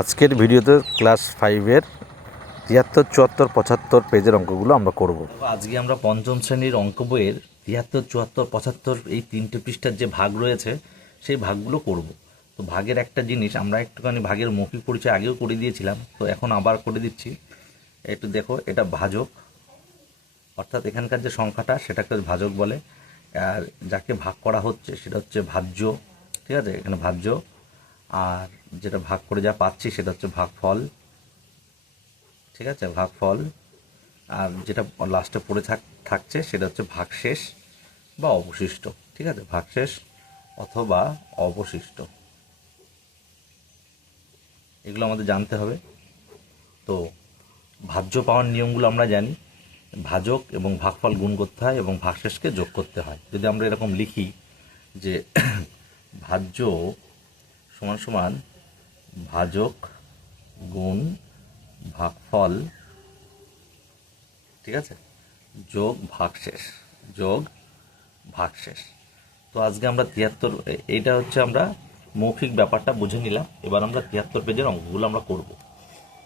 আজকের ভিডিওতে ক্লাস 5-এর ৭৩, ৭৪, ৭৫ পেজের অঙ্কগুলো আমরা করব। আজকে আমরা পঞ্চম শ্রেণীর অঙ্ক বইয়ের ৭৩, ৭৪, ৭৫ এই ৩টে পৃষ্ঠার যে ভাগ রয়েছে সেই ভাগগুলো করব। তো ভাগের একটা জিনিস আমরা একটুখানি ভাগের মৌখিক পরিচয় আগেও করে দিয়েছিলাম, তো এখন আবার করে দিচ্ছি। একটু দেখো, এটা ভাজক, অর্থাৎ এখানকার যে সংখ্যাটা সেটাকে ভাজক বলে, আর যাকে ভাগ করা হচ্ছে সেটা হচ্ছে ভাজ্য। ঠিক আছে, এখানে ভাজ্য, আর যেটা ভাগ করে যা পাচ্ছি সেটা হচ্ছে ভাগফল। ঠিক আছে, ভাগফল। আর যেটা লাস্টে পড়ে থাকছে সেটা হচ্ছে ভাগশেষ বা অবশিষ্ট। ঠিক আছে, ভাগশেষ অথবা অবশিষ্ট, এগুলো আমাদের জানতে হবে। তো ভাজ্য পাওয়ার নিয়মগুলো আমরা জানি। ভাজক এবং ভাগফল গুণ করতে হয় এবং ভাগশেষকে যোগ করতে হয়। যদি আমরা এরকম লিখি যে ভাজ্য সমান সমান ভাজক গুণ ভাগফল, ঠিক আছে, যোগ ভাগশেষ, যোগ ভাগশেষ। তো আজকে আমরা ৭৩, এইটা হচ্ছে আমরা মৌখিক ব্যাপারটা বুঝে নিলাম। এবার আমরা ৭৩ পেজের অঙ্কগুলো আমরা করব।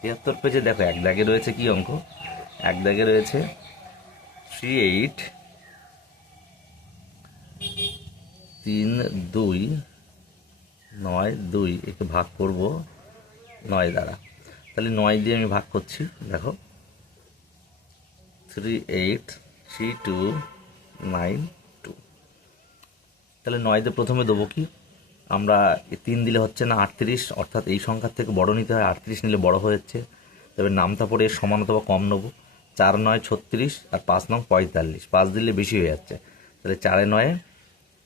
৭৩ পেজে দেখো, এক দাগে রয়েছে কি অঙ্ক? এক দাগে রয়েছে 38 3 2 9 2, একে ভাগ করব 9 দ্বারা। তাহলে 9 দিয়ে আমি ভাগ করছি। দেখো, 38 3 2 9 2। তাহলে 9 দিয়ে প্রথমে দেবো কি? আমরা 3 দিলে হচ্ছে না, 38, অর্থাৎ এই সংখ্যার থেকে বড় নিতে হয়। 38 নিলে বড় হয়ে যাচ্ছে, তবে নামতা পড়ে সমান অথবা কম নেবো। 4 9 36 আর 5 9 45, 5 দিলে বেশি হয়ে যাচ্ছে, তাহলে 4 9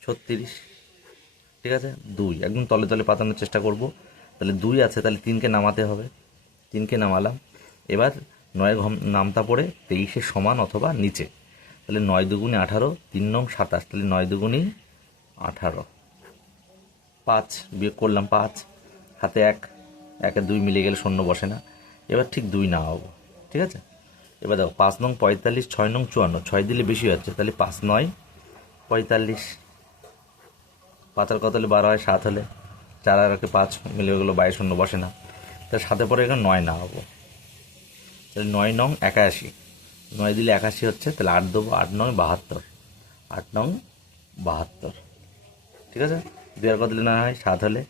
36। ঠিক আছে, 2 একদম তলে তলে পাতানোর চেষ্টা করব। তাহলে 2 আছে, তাহলে 3কে নামাতে হবে, 3কে নামালাম। এবার 9 নামতা পড়ে 23-এর সমান অথবা নিচে, তাহলে 9 দুগুণে 18, 3 9 27, তাহলে 9 দুগুণে 18। 5 বিয়োগ করলাম, 5 হাতে 1, 1 2 মিলে গেলে শূন্য বসে না। এবার ঠিক 2 নামাবো। ঠিক আছে, এবার দেখো 5 9 45, 6 9 54, 6 দিলে বেশি হচ্ছে, তাহলে 5 9 45। 5 আর কত হলে 12 হয়? 7 হলে 4 আর 5 মিলে গেলো 22, শূন্য বসে না, তাহলে 7 পরে এখানে 9 নামাবো। তাহলে 9 9 81, 9 দিলে 81 হচ্ছে, তাহলে 8 দেবো, 8 9 72, 8 9 72। ঠিক আছে, 2 আর কত দিলে না হয়? 7 হলে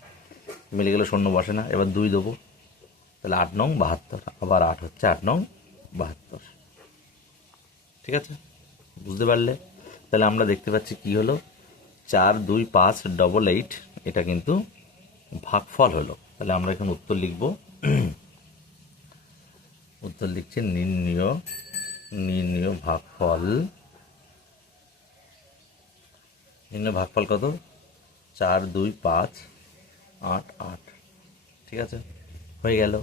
মিলে গেলে শূন্য বসে না। এবার 2 দেবো, তাহলে 8 9 72, আবার 8 হচ্ছে, 8 9 72। ঠিক আছে, বুঝতে পারলে? তাহলে আমরা দেখতে পাচ্ছি কি হলো, 4 2 5 88, এটা কিন্তু ভাগফল হলো। তাহলে আমরা এখানে উত্তর লিখব। উত্তর লিখছি নির্ণীয় ভাগফল। নির্ণীয় ভাগফল কত? 4 2 5 8 8। ঠিক আছে, হয়ে গেল।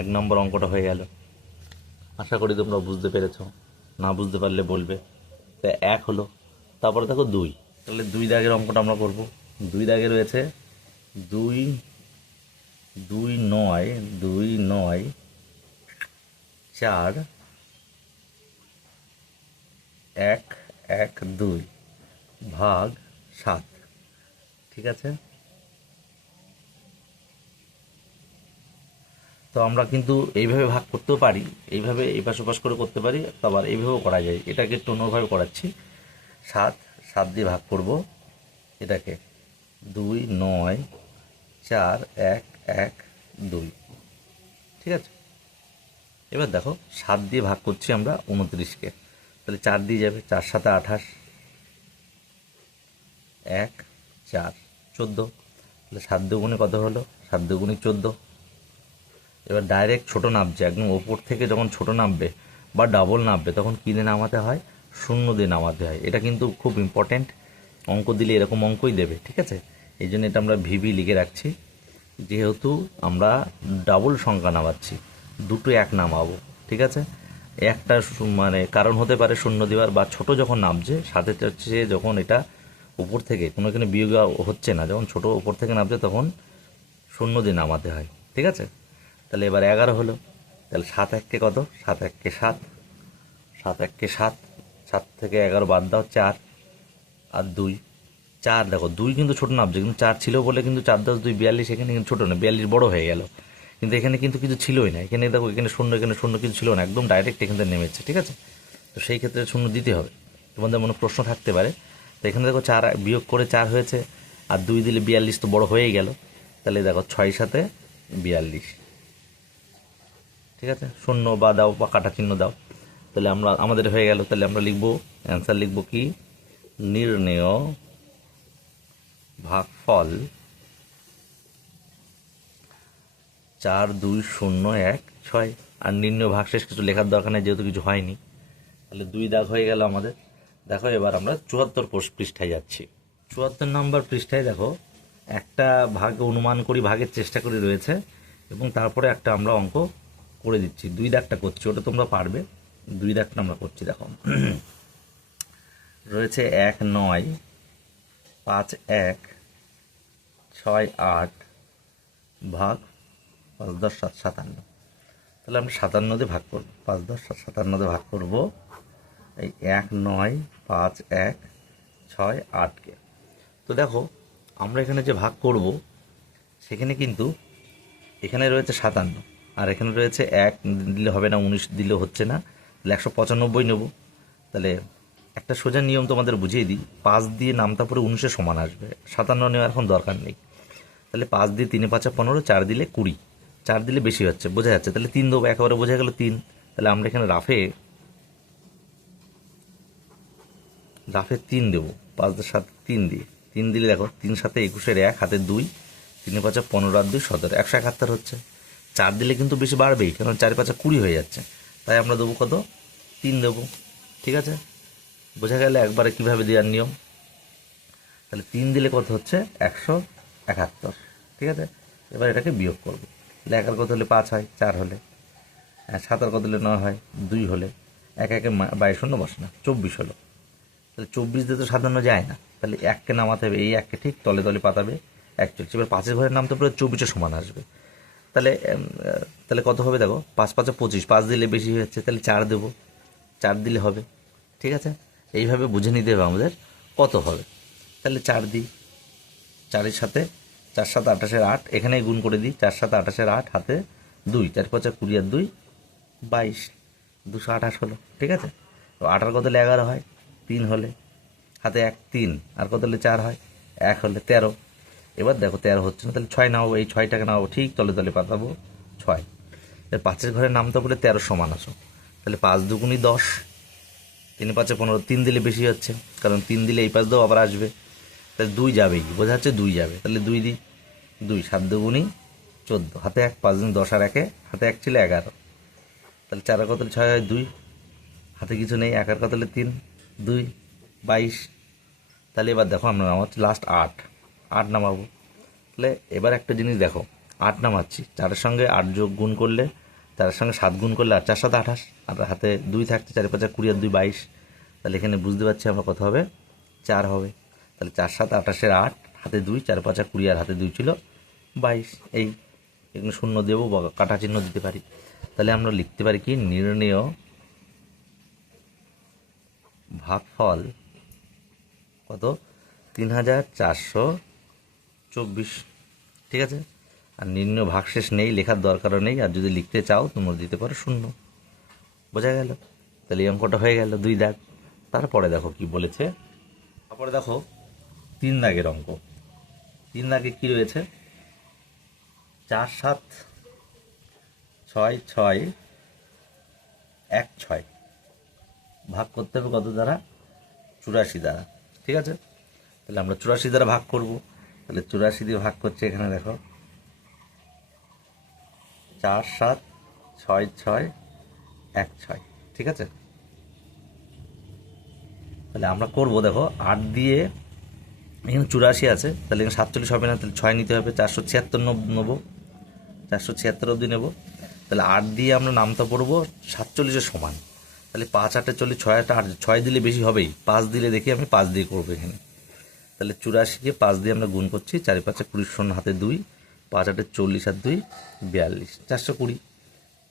এক নম্বর অঙ্কটা হয়ে গেল। আশা করি তোমরা বুঝতে পেরেছো। না বুঝতে পারলে বলবে। তা 1 হলো, তারপরে দেখো 2। তাহলে 2 দাগের অঙ্কটা আমরা করব। 2 দাগে রয়েছে 2 2 9 2 9 4 1 1 2 ভাগ 7। ঠিক আছে, তো আমরা কিন্তু এইভাবে ভাগ করতেও পারি, এইভাবে এপাশ ওপাশ করে করতে পারি, আবার এইভাবেও করা যায়। এটাকে একটু অন্যভাবে করাচ্ছি। 7 7 দিয়ে ভাগ করব এটাকে। 2 9 4 1 1 2। ঠিক আছে, এবার দেখো 7 দিয়ে ভাগ করছি আমরা 29-কে, তাহলে 4 দিয়ে যাবে, 4 7 28, 1 4 14, তাহলে 7 দুগুণে কত হলো? 7 দুগুণে 14। এবার ডাইরেক্ট ছোট নামছে, একদম ওপর থেকে যখন ছোট নামবে বা ডাবল নামবে তখন কী দিয়ে নামাতে হয়? 0 দিয়ে নামাতে হয়। এটা কিন্তু খুব ইম্পর্ট্যান্ট। অঙ্ক দিলে এরকম অঙ্কই দেবে। ঠিক আছে, এই জন্য এটা আমরা ভিভি লিখে রাখছি, যেহেতু আমরা ডাবল সংখ্যা নামাচ্ছি, দুটো 1 নামাবো। ঠিক আছে, একটা মানে কারণ হতে পারে 0 দেওয়ার, বা ছোট যখন নামছে, সাথে হচ্ছে যখন এটা উপর থেকে কোনো এখানে বিয়োগ হচ্ছে না, যখন ছোট উপর থেকে নামছে তখন 0 দিয়ে নামাতে হয়। ঠিক আছে, তাহলে এবার 11 হলো। তাহলে 7 1-কে কত? 7 1-কে 7, 7 1-কে 7, 7 থেকে 11 বাদ দাও, 4 আর 2, চার দেখো, দুই কিন্তু ছোটো নামছে, কিন্তু চার ছিল বলে কিন্তু 4 10 2 42, এখানে কিন্তু ছোটো না, 42 বড় হয়ে গেল। কিন্তু এখানে কিন্তু কিছু ছিলই না, এখানে দেখো এখানে শূন্য, এখানে শূন্য কিছু ছিল না, একদম ডাইরেক্ট এখান থেকে নেমেছে, ঠিক আছে। তো সেই ক্ষেত্রে শূন্য দিতে হবে। তোমাদের মনে প্রশ্ন থাকতে পারে, তো এখানে দেখো 4 বিয়োগ করে 4 হয়েছে, আর 2 দিলে 42 তো বড় হয়েই গেল। তাহলে দেখো 6 সাথে 42, ঠিক আছে। শূন্য বা দাও বা কাটা চিহ্ন দাও, তাহলে আমাদের হয়ে গেল। তাহলে আমরা লিখবো, অ্যান্সার লিখবো কি, নির্ণেয় ভাগফল 4 2 0 1 6। আর নির্ণয় ভাগশেষ কিছু লেখার দরকার নেই, যেহেতু কিছু হয়নি। তাহলে 2 দাগ হয়ে গেল আমাদের। দেখো এবার আমরা 74 পৃষ্ঠায় যাচ্ছি। 74 নম্বর পৃষ্ঠায় দেখো একটা ভাগ অনুমান করি, ভাগের চেষ্টা করি রয়েছে, এবং তারপরে একটা আমরা অঙ্ক করে দিচ্ছি। 2 দাগটা করছি, ওটা তোমরা পারবে। 2 দাগটা আমরা করছি। দেখো রয়েছে 1 9 5 1 6 8 ভাগ 5 10 7 57। তাহলে আমরা 57 দিয়ে ভাগ করবো, 5 10 7 57 দিয়ে ভাগ করবো এই 1 9 5 1 6 8কে। তো দেখো আমরা এখানে যে ভাগ করব, সেখানে কিন্তু এখানে রয়েছে 57, আর এখানে রয়েছে 1 দিলে হবে না, 19 দিলে হচ্ছে না, তাহলে 195 নেব। তাহলে একটা সোজা নিয়ম তোমাদের বুঝিয়ে দিই, 5 দিয়ে নামতা পরে 19-এর সমান আসবে, 57 নেওয়ার এখন দরকার নেই। তাহলে 5 দিয়ে 3 5 15, 4 দিলে 20, 4 দিলে বেশি হচ্ছে, বোঝা যাচ্ছে। তাহলে 3 দেবো, একেবারে বোঝা গেল 3। তাহলে আমরা এখানে রাফে 3 দেবো, 5 দিয়ে 7 3 দিয়ে, 3 দিলে দেখো 3 7 21-এর 1 হাতে 2, 3 5 15 আর 2 17, 171 হচ্ছে। 4 দিলে কিন্তু বেশি বাড়বেই, কারণ 4 5 20 হয়ে যাচ্ছে। তাই আমরা দেবো কত, 3 দেবো, ঠিক আছে। বোঝা গেলে একবারে কীভাবে দেওয়ার নিয়ম। তাহলে 3 দিলে কত হচ্ছে, 171, ঠিক আছে। এবার এটাকে বিয়োগ করবো। তাহলে 1 আর কত হলে 5 হয়, 4 হলে, 7 আর কত হলে 9 হয়, 2 হলে, 1 1 22 শূন্য বসে না, 24 হলো। তাহলে 24 দিয়ে তো 57 যায় না, তাহলে 1কে নামাতে হবে, এই 1কে ঠিক তলে তলে পাতাবে 41। এবার 5-এর ঘরের নামতে পরে 24-এর সমান আসবে। তাহলে তাহলে কত হবে দেখো, 5 5 25, 5 দিলে বেশি হচ্ছে, তাহলে 4 দেবো, 4 দিলে হবে, ঠিক আছে। এইভাবে বুঝে নিতে হবে আমাদের কত হবে। তাহলে 4 দিই, 4-এর সাথে 4 7 28-এর 8, এখানেই গুণ করে দিই, 4 7 28-এর 8 হাতে 2, 4 5 20 আর 2 22, 228 হলো, ঠিক আছে। তো 8 আর কত হলে 11 হয়, 3 হলে, হাতে 1 3, আর কত হলে 4 হয়, 1 হলে 13। এবার দেখো 13 হচ্ছে না, তাহলে 6 নামাবো, এই 6টাকে নামাবো, ঠিক তলে তলে পাতাবো 6। এবার 5-এর ঘরে নামতে বলে 13 সমান আসো, তাহলে 5 দুগুণি 10, 3 5 15, 3 দিলে বেশি হচ্ছে, কারণ 3 দিলে এই পাশ দিয়েও আবার আসবে, তাহলে 2 যাবেই, বোঝা যাচ্ছে 2 যাবে। তাহলে 2 দিই, 2 7 দুগুণি 14, হাতে 1 5 দিন 10 আর 1-এ, হাতে 1 ছিল 11, তাহলে 4 আর কত হলে 6 হয় 2, হাতে কিছু নেই, 1 আর কত হলে 3, 2 22। তাহলে এবার দেখো আমরা নামাচ্ছি লাস্ট 8, 8 নামাবো। তাহলে এবার একটা জিনিস দেখো, 8 নামাচ্ছি, 4-এর সঙ্গে 8 যোগ গুণ করলে, 4-এর সঙ্গে 7 গুণ করলে, আর 4 7 28, আর হাতে 2 থাকছে, 4 5 20 আর 2 22। তাহলে এখানে বুঝতে পারছি আমরা কত হবে, 4 হবে। তাহলে 4 7 28-এর 8 হাতে 2, 4 5 20 আর হাতে 2 ছিল 22। এই এখানে শূন্য দেবো বা কাটা চিহ্ন দিতে পারি। তাহলে আমরা লিখতে পারি কি, নির্ণেয় ভাগফল কত, 3424, ঠিক আছে। আর নির্ণয় ভাগশেষ নেই, লেখার দরকারও নেই, আর যদি লিখতে চাও তোমরা দিতে পারো 0, বোঝা গেল। তাহলে এই অঙ্কটা হয়ে গেল 2 দাগ। তারপরে দেখো কি বলেছে, তারপরে দেখো 3 দাগের অঙ্ক। 3 দাগে কি রয়েছে, 4 7 6 6 1 6 ভাগ করতে হবে কত দ্বারা, 84 দ্বারা, ঠিক আছে। তাহলে আমরা 84 দ্বারা ভাগ করব। তাহলে 84 দিয়ে ভাগ করছে, এখানে দেখো 4 7 6 6 1 6, ঠিক আছে। তাহলে আমরা করব, দেখো 8 দিয়ে, এখানে 84 আছে, তাহলে এখানে 47 হবে না, তাহলে 6 নিতে হবে, 476 নেবো, 476 অবধি নেব। তাহলে 8 দিয়ে আমরা নামতা পড়বো 47-এর সমান। তাহলে 5 8 40, 6 8 8, 6 দিলে বেশি হবেই, 5 দিলে দেখি আমি 5 দিয়ে করবো এখানে। তাহলে 84-কে 5 দিয়ে আমরা গুণ করছি, 4 5 20 শূন্য হাতে 2, 5 8 40 আর 2 42, 420,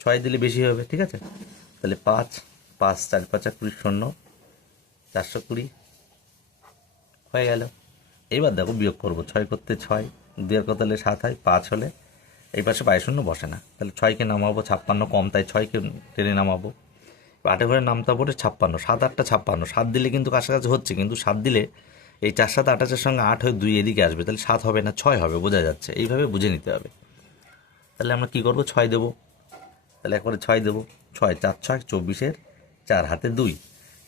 6 দিলে বেশি হবে, ঠিক আছে। তাহলে 5 5 4 5 20 শূন্য, 420 হয়ে গেল। এইবার দেখো বিয়োগ করবো, 6 করতে 6, 2 কত হলে 7 হয়, 5 হলে এই পাশে 22 বসে না, তাহলে 6কে নামাবো, 56 কম তাই 6কে টেনে নামাবো। 8 ঘরে নামতে পড়ে 56, 7 8টা 56, 7 দিলে কিন্তু কাছাকাছি হচ্ছে, কিন্তু 7 দিলে এই 4 7 28-এর সঙ্গে 8 হয়ে 2 এদিকে আসবে, তাহলে 7 হবে না 6 হবে, বোঝা যাচ্ছে, এইভাবে বুঝে নিতে হবে। তাহলে আমরা কী করবো, 6 দেবো, তাহলে একবারে 6 দেবো, 6 4 6 24-এর 4 হাতে 2,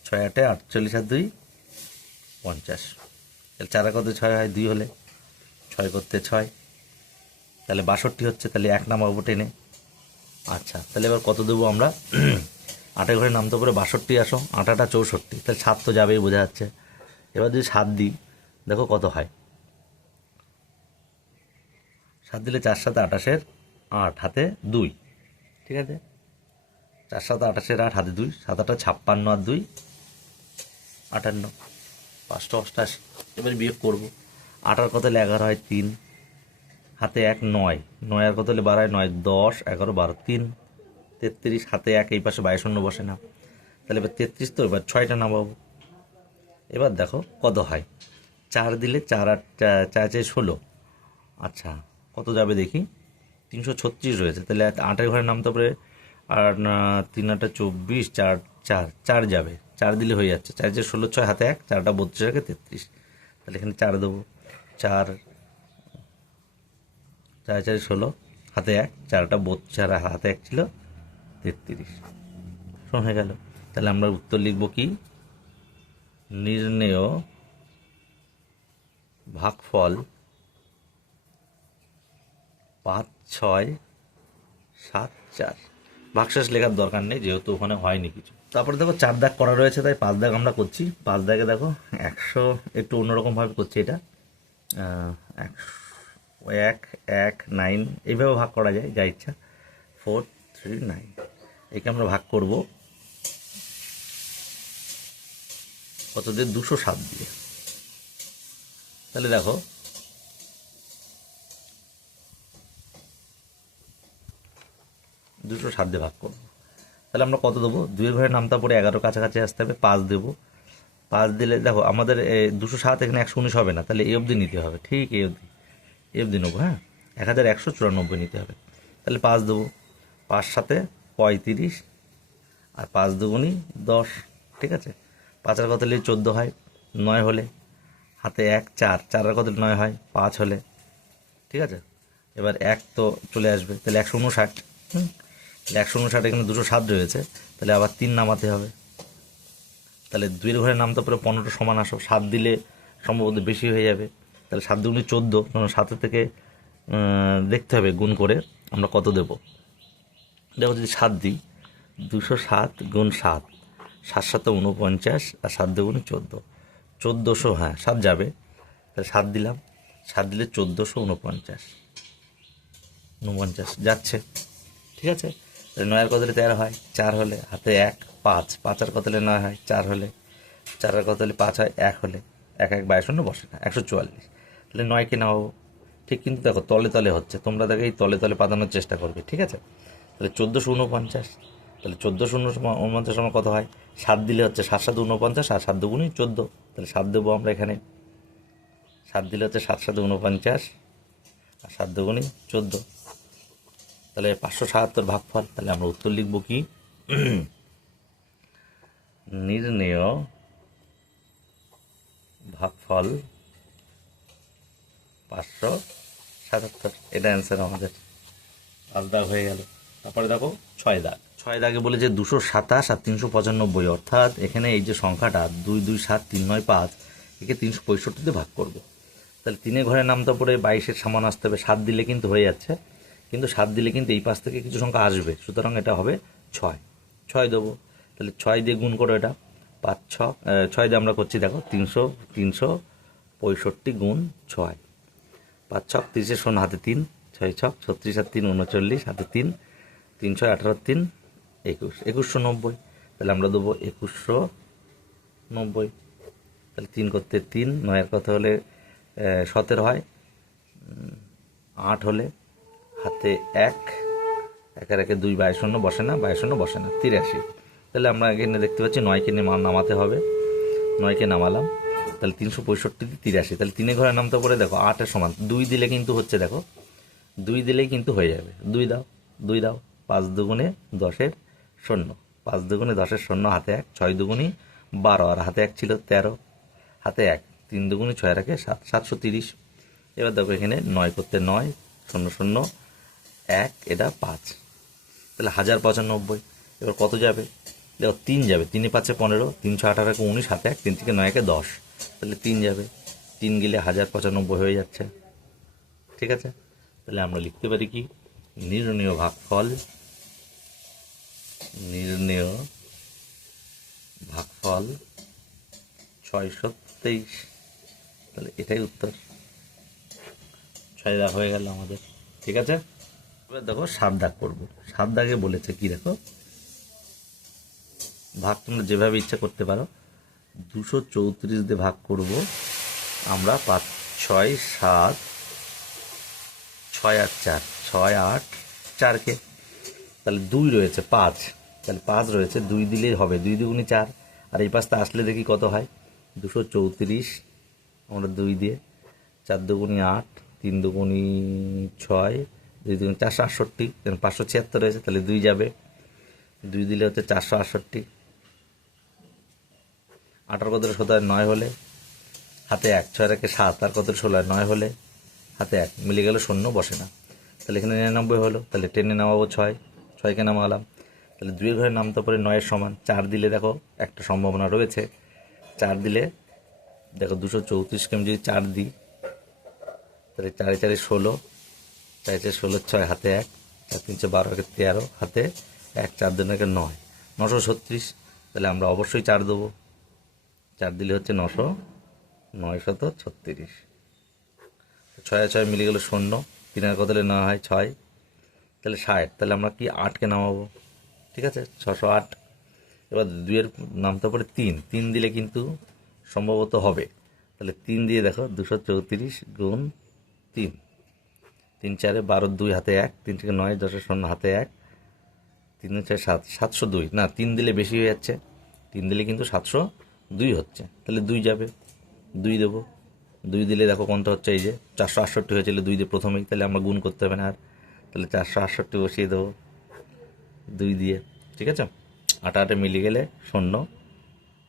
6 8 48 আর 2 50, তাহলে 4 করতে 6 হয়, 2 হলে 6 করতে 6, তাহলে 62 হচ্ছে, তাহলে 1 নামাবো টেনে। আচ্ছা, তাহলে এবার কত দেবো আমরা, 8 ঘরে নামতে পারে 62 আসো, 8 8 64, তাহলে 7 তো যাবেই, বোঝা যাচ্ছে। এবার যদি 7 দিই, দেখো কত হয়, 7 দিলে 4 7 28-এর 8 হাতে 2, ঠিক আছে, 4 7 28-এর 8 হাতে 2, 7 8 56 আর 2 58, 5 88। এবার বিয়োগ করবো, 8 আর কত হলে 11 হয় 3, হাতে 1 9, 9 আর কত হলে 12 হয় 9, 10 11 12 3 33, হাতে 1 এই পাশে 22 বসে না, তাহলে এবার 33, তো এবার 6টা নামাবো। এবার দেখো কত হয়, 4 দিলে 4 আর 4 4 16, আচ্ছা কত যাবে দেখি, 336 রয়েছে, তাহলে 8 ঘরে নামতে পারে, আর 3 8 24, 4 4 4 যাবে, 4 দিলে হয়ে যাচ্ছে, 4 4 16, 6 হাতে 1, 4টা 32 রেখে 33, তাহলে এখানে 4 দেবো, 4 4 4 16, হাতে 1, 4টা 4 হাতে 1 ছিল 33, হয়ে গেল। তাহলে আমরা উত্তর লিখব কি, নির্ণেয় ভাগফল 5 6 7 4। ভাগশেষ লেখার দরকার নেই, যেহেতু ওখানে হয়নি কিছু। তারপরে দেখো 4 দাগ করা রয়েছে, তাই 5 দাগ আমরা করছি। 5 দাগে দেখো 100, একটু অন্যরকমভাবে করছি এটা, 1 1 9, এইভাবে ভাগ করা যায়, যা ইচ্ছা, 4 3 9, একে আমরা ভাগ করব কত দিয়ে, 207 দিয়ে। তাহলে দেখো 207 দিয়ে ভাগ করবো, তাহলে আমরা কত দেবো, 2 ঘরে নামতা পরে 11 কাছাকাছি আসতে হবে, 5 দেবো, 5 দিলে দেখো আমাদের 207 এখানে 119 হবে না, তাহলে এই অবধি নিতে হবে, ঠিক এই অবধি নেবো, হ্যাঁ, 1194 নিতে হবে, তাহলে 5 দেবো, 5 7 35, আর 5 দুগুণি 10, ঠিক আছে, 5 আর কত হলে 14 হয়, 9 হলে হাতে 1 4, 4 আর কত 9 হয়, 5 হলে, ঠিক আছে, এবার 1 তো চলে আসবে, তাহলে 159, তাহলে 159, এখানে 207 রয়েছে, তাহলে আবার 3 নামাতে হবে, তাহলে 2 ঘরে নামতে পারে 15 সমান আসো, 7 দিলে সম্ভবত বেশি হয়ে যাবে, তাহলে 7 দুগুণি 14, 7 থেকে দেখতে হবে গুণ করে আমরা কত দেব। দেখো যদি 7 দিই, 207 গুণ 7, 7 7 49, আর 7 দুগুণি 14, 1400, হ্যাঁ 7 যাবে, তাহলে 7 দিলাম, 7 দিলে 1449 যাচ্ছে, ঠিক আছে, তাহলে 9 আর কত হলে 13 হয়, 4 হলে হাতে 1 5, 5 আর কত হলে 9 হয়, 4 হলে, 4 আর কত হলে 5 হয়, 1 হলে 1 1 22 বসে না, 144, তাহলে 9কে নামাবো, ঠিক, কিন্তু দেখো তলে তলে হচ্ছে, তোমরা দেখো এই তলে তলে পাতানোর চেষ্টা করবে, ঠিক আছে, তাহলে 1449, তাহলে 1449 আমার কত হয়, 7 দিলে হচ্ছে 7 7 49, আর 7 দুগুণই 14, তাহলে 7 দেবো আমরা এখানে, 7 দিলে হচ্ছে 7 7 49, আর 7 দুগুণই 14, তাহলে 577 ভাগফল। তাহলে আমরা উত্তর লিখব কি, নির্ণেয় ভাগফল 577, এটা অ্যান্সার আমাদের। 5 দাগ হয়ে গেল। তারপরে দেখো 6 দাগ, 6 দাগে বলে যে 227 আর 395, অর্থাৎ এখানে এই যে সংখ্যাটা 2 2 7 3 9 5, একে 365 ভাগ করবো, তাহলে 3 ঘরে নামতে পড়ে 22-এর সমান আসতে হবে, 7 দিলে কিন্তু হয়ে যাচ্ছে, কিন্তু 7 দিলে কিন্তু এই পাশ থেকে কিছু সংখ্যা আসবে, সুতরাং এটা হবে 6, 6 দেবো, তাহলে 6 দিয়ে গুণ করো, এটা 5 6 দিয়ে আমরা করছি, দেখো 365 গুণ 6, 5 6 30-এর শূন্য হাতে 3, 6 6 36 আর 3 39, হাতে 3, 3 6 18 3 21, 2190, তাহলে আমরা দেবো 2190, তাহলে 3 করতে 3, 9 এর কথা হলে 17 হয়, 8 হলে হাতে 1 1 আর 1 2, 22 বসে না, 22 বসে না, 83, তাহলে আমরা এখানে দেখতে পাচ্ছি 9কে নামাতে হবে, 9কে নামালাম, তাহলে 365 83, তাহলে 3 ঘরে নামতে পারে দেখো 8-এর সমান 2 দিলে কিন্তু হচ্ছে, দেখো 2 দিলেই কিন্তু হয়ে যাবে। 2 দাও, 2 দাও, 5 দুগুণে 10-এর 0, 5 দুগুণে 10-এর 0, হাতে 1, 6 দুগুণি 12, আর হাতে 1 ছিল 13, হাতে 1, 3 দুগুণি 6 রাখে 7, 730। এবার দেখো এখানে 9 করতে 9, 0 0 1, এটা 5, তাহলে 1095। এবার কত যাবে? দেখো 3 যাবে, 3 5 15, 3 6 18 19, হাতে 1, 3 থেকে 9 10, তাহলে 3 যাবে, 3 গেলে 1095 হয়ে যাচ্ছে। ঠিক আছে, তাহলে আমরা লিখতে পারি কি, নির্ণেয় ভাগফল, নির্ণেয় ভাগফল 623। তাহলে এটাই উত্তর, 6 দাগ হয়ে গেল আমাদের। ঠিক আছে, এবার দেখো 7 দাগ করবো। 7 দাগে বলেছে কি, দেখো ভাগ তোমরা যেভাবে ইচ্ছা করতে পারো। 234 দিয়ে ভাগ করব আমরা, 5 6 7, 6 আর 4, 6 8 4কে, তাহলে 2 রয়েছে 5, তাহলে 5 রয়েছে, 2 দিলেই হবে, 2 দুগুণি 4, আর এই পাশটা আসলে দেখি কত হয়। 234 আমরা 2 দিয়ে, 4 দুগুণি 8, 3 দুগুণি 6, 2 দুগুণি 468, 576 রয়েছে, তাহলে 2 যাবে, 2 দিলে হচ্ছে 468। 8 কত 17, 9 হলে হাতে 1, 6 রেখে 7, আর কত 16, 9 হলে হাতে 1, মিলে গেল, 0 বসে না, তাহলে এখানে 99 হলো, তাহলে টেনে নামাবো 6, 6কে নামালাম, তাহলে 2 ঘরে নামতে পারে 9-এর সমান। 4 দিলে দেখো একটা সম্ভাবনা রয়েছে, 4 দিলে দেখো 234কে আমি যদি 4 দিই, তাহলে 4 4 16, 4 4 16 6, হাতে 1, 4 3 12, 13, হাতে 1, 4 2 9, 936, তাহলে আমরা অবশ্যই 4 দেবো, 4 দিলে হচ্ছে 936, 6 6 মিলে গেল 0, 3 আর কত হলে 9 হয় 6, তাহলে 60, তাহলে আমরা কি 8কে নামাবো। ঠিক আছে, 608। এবার 2-এর নামতে পারে 3, 3 দিলে কিন্তু সম্ভবত হবে, তাহলে 3 দিয়ে দেখো 234 গুণ 3, 3 4 12, 2 হাতে 1, 3 থেকে 9 10-এর 0, হাতে 1, 3 6 7, 702 না, 3 দিলে বেশি হয়ে যাচ্ছে, 3 দিলে কিন্তু 702 হচ্ছে, তাহলে 2 যাবে, 2 দেবো, 2 দিলে দেখো কোনটা হচ্ছে, এই যে 468 হয়েছিল 2 দিয়ে প্রথমেই, তাহলে আমরা গুণ করতে হবে না আর, তাহলে 468 বসিয়ে দেবো 2 দিয়ে। ঠিক আছে, 8 8 মিলে গেলে 0,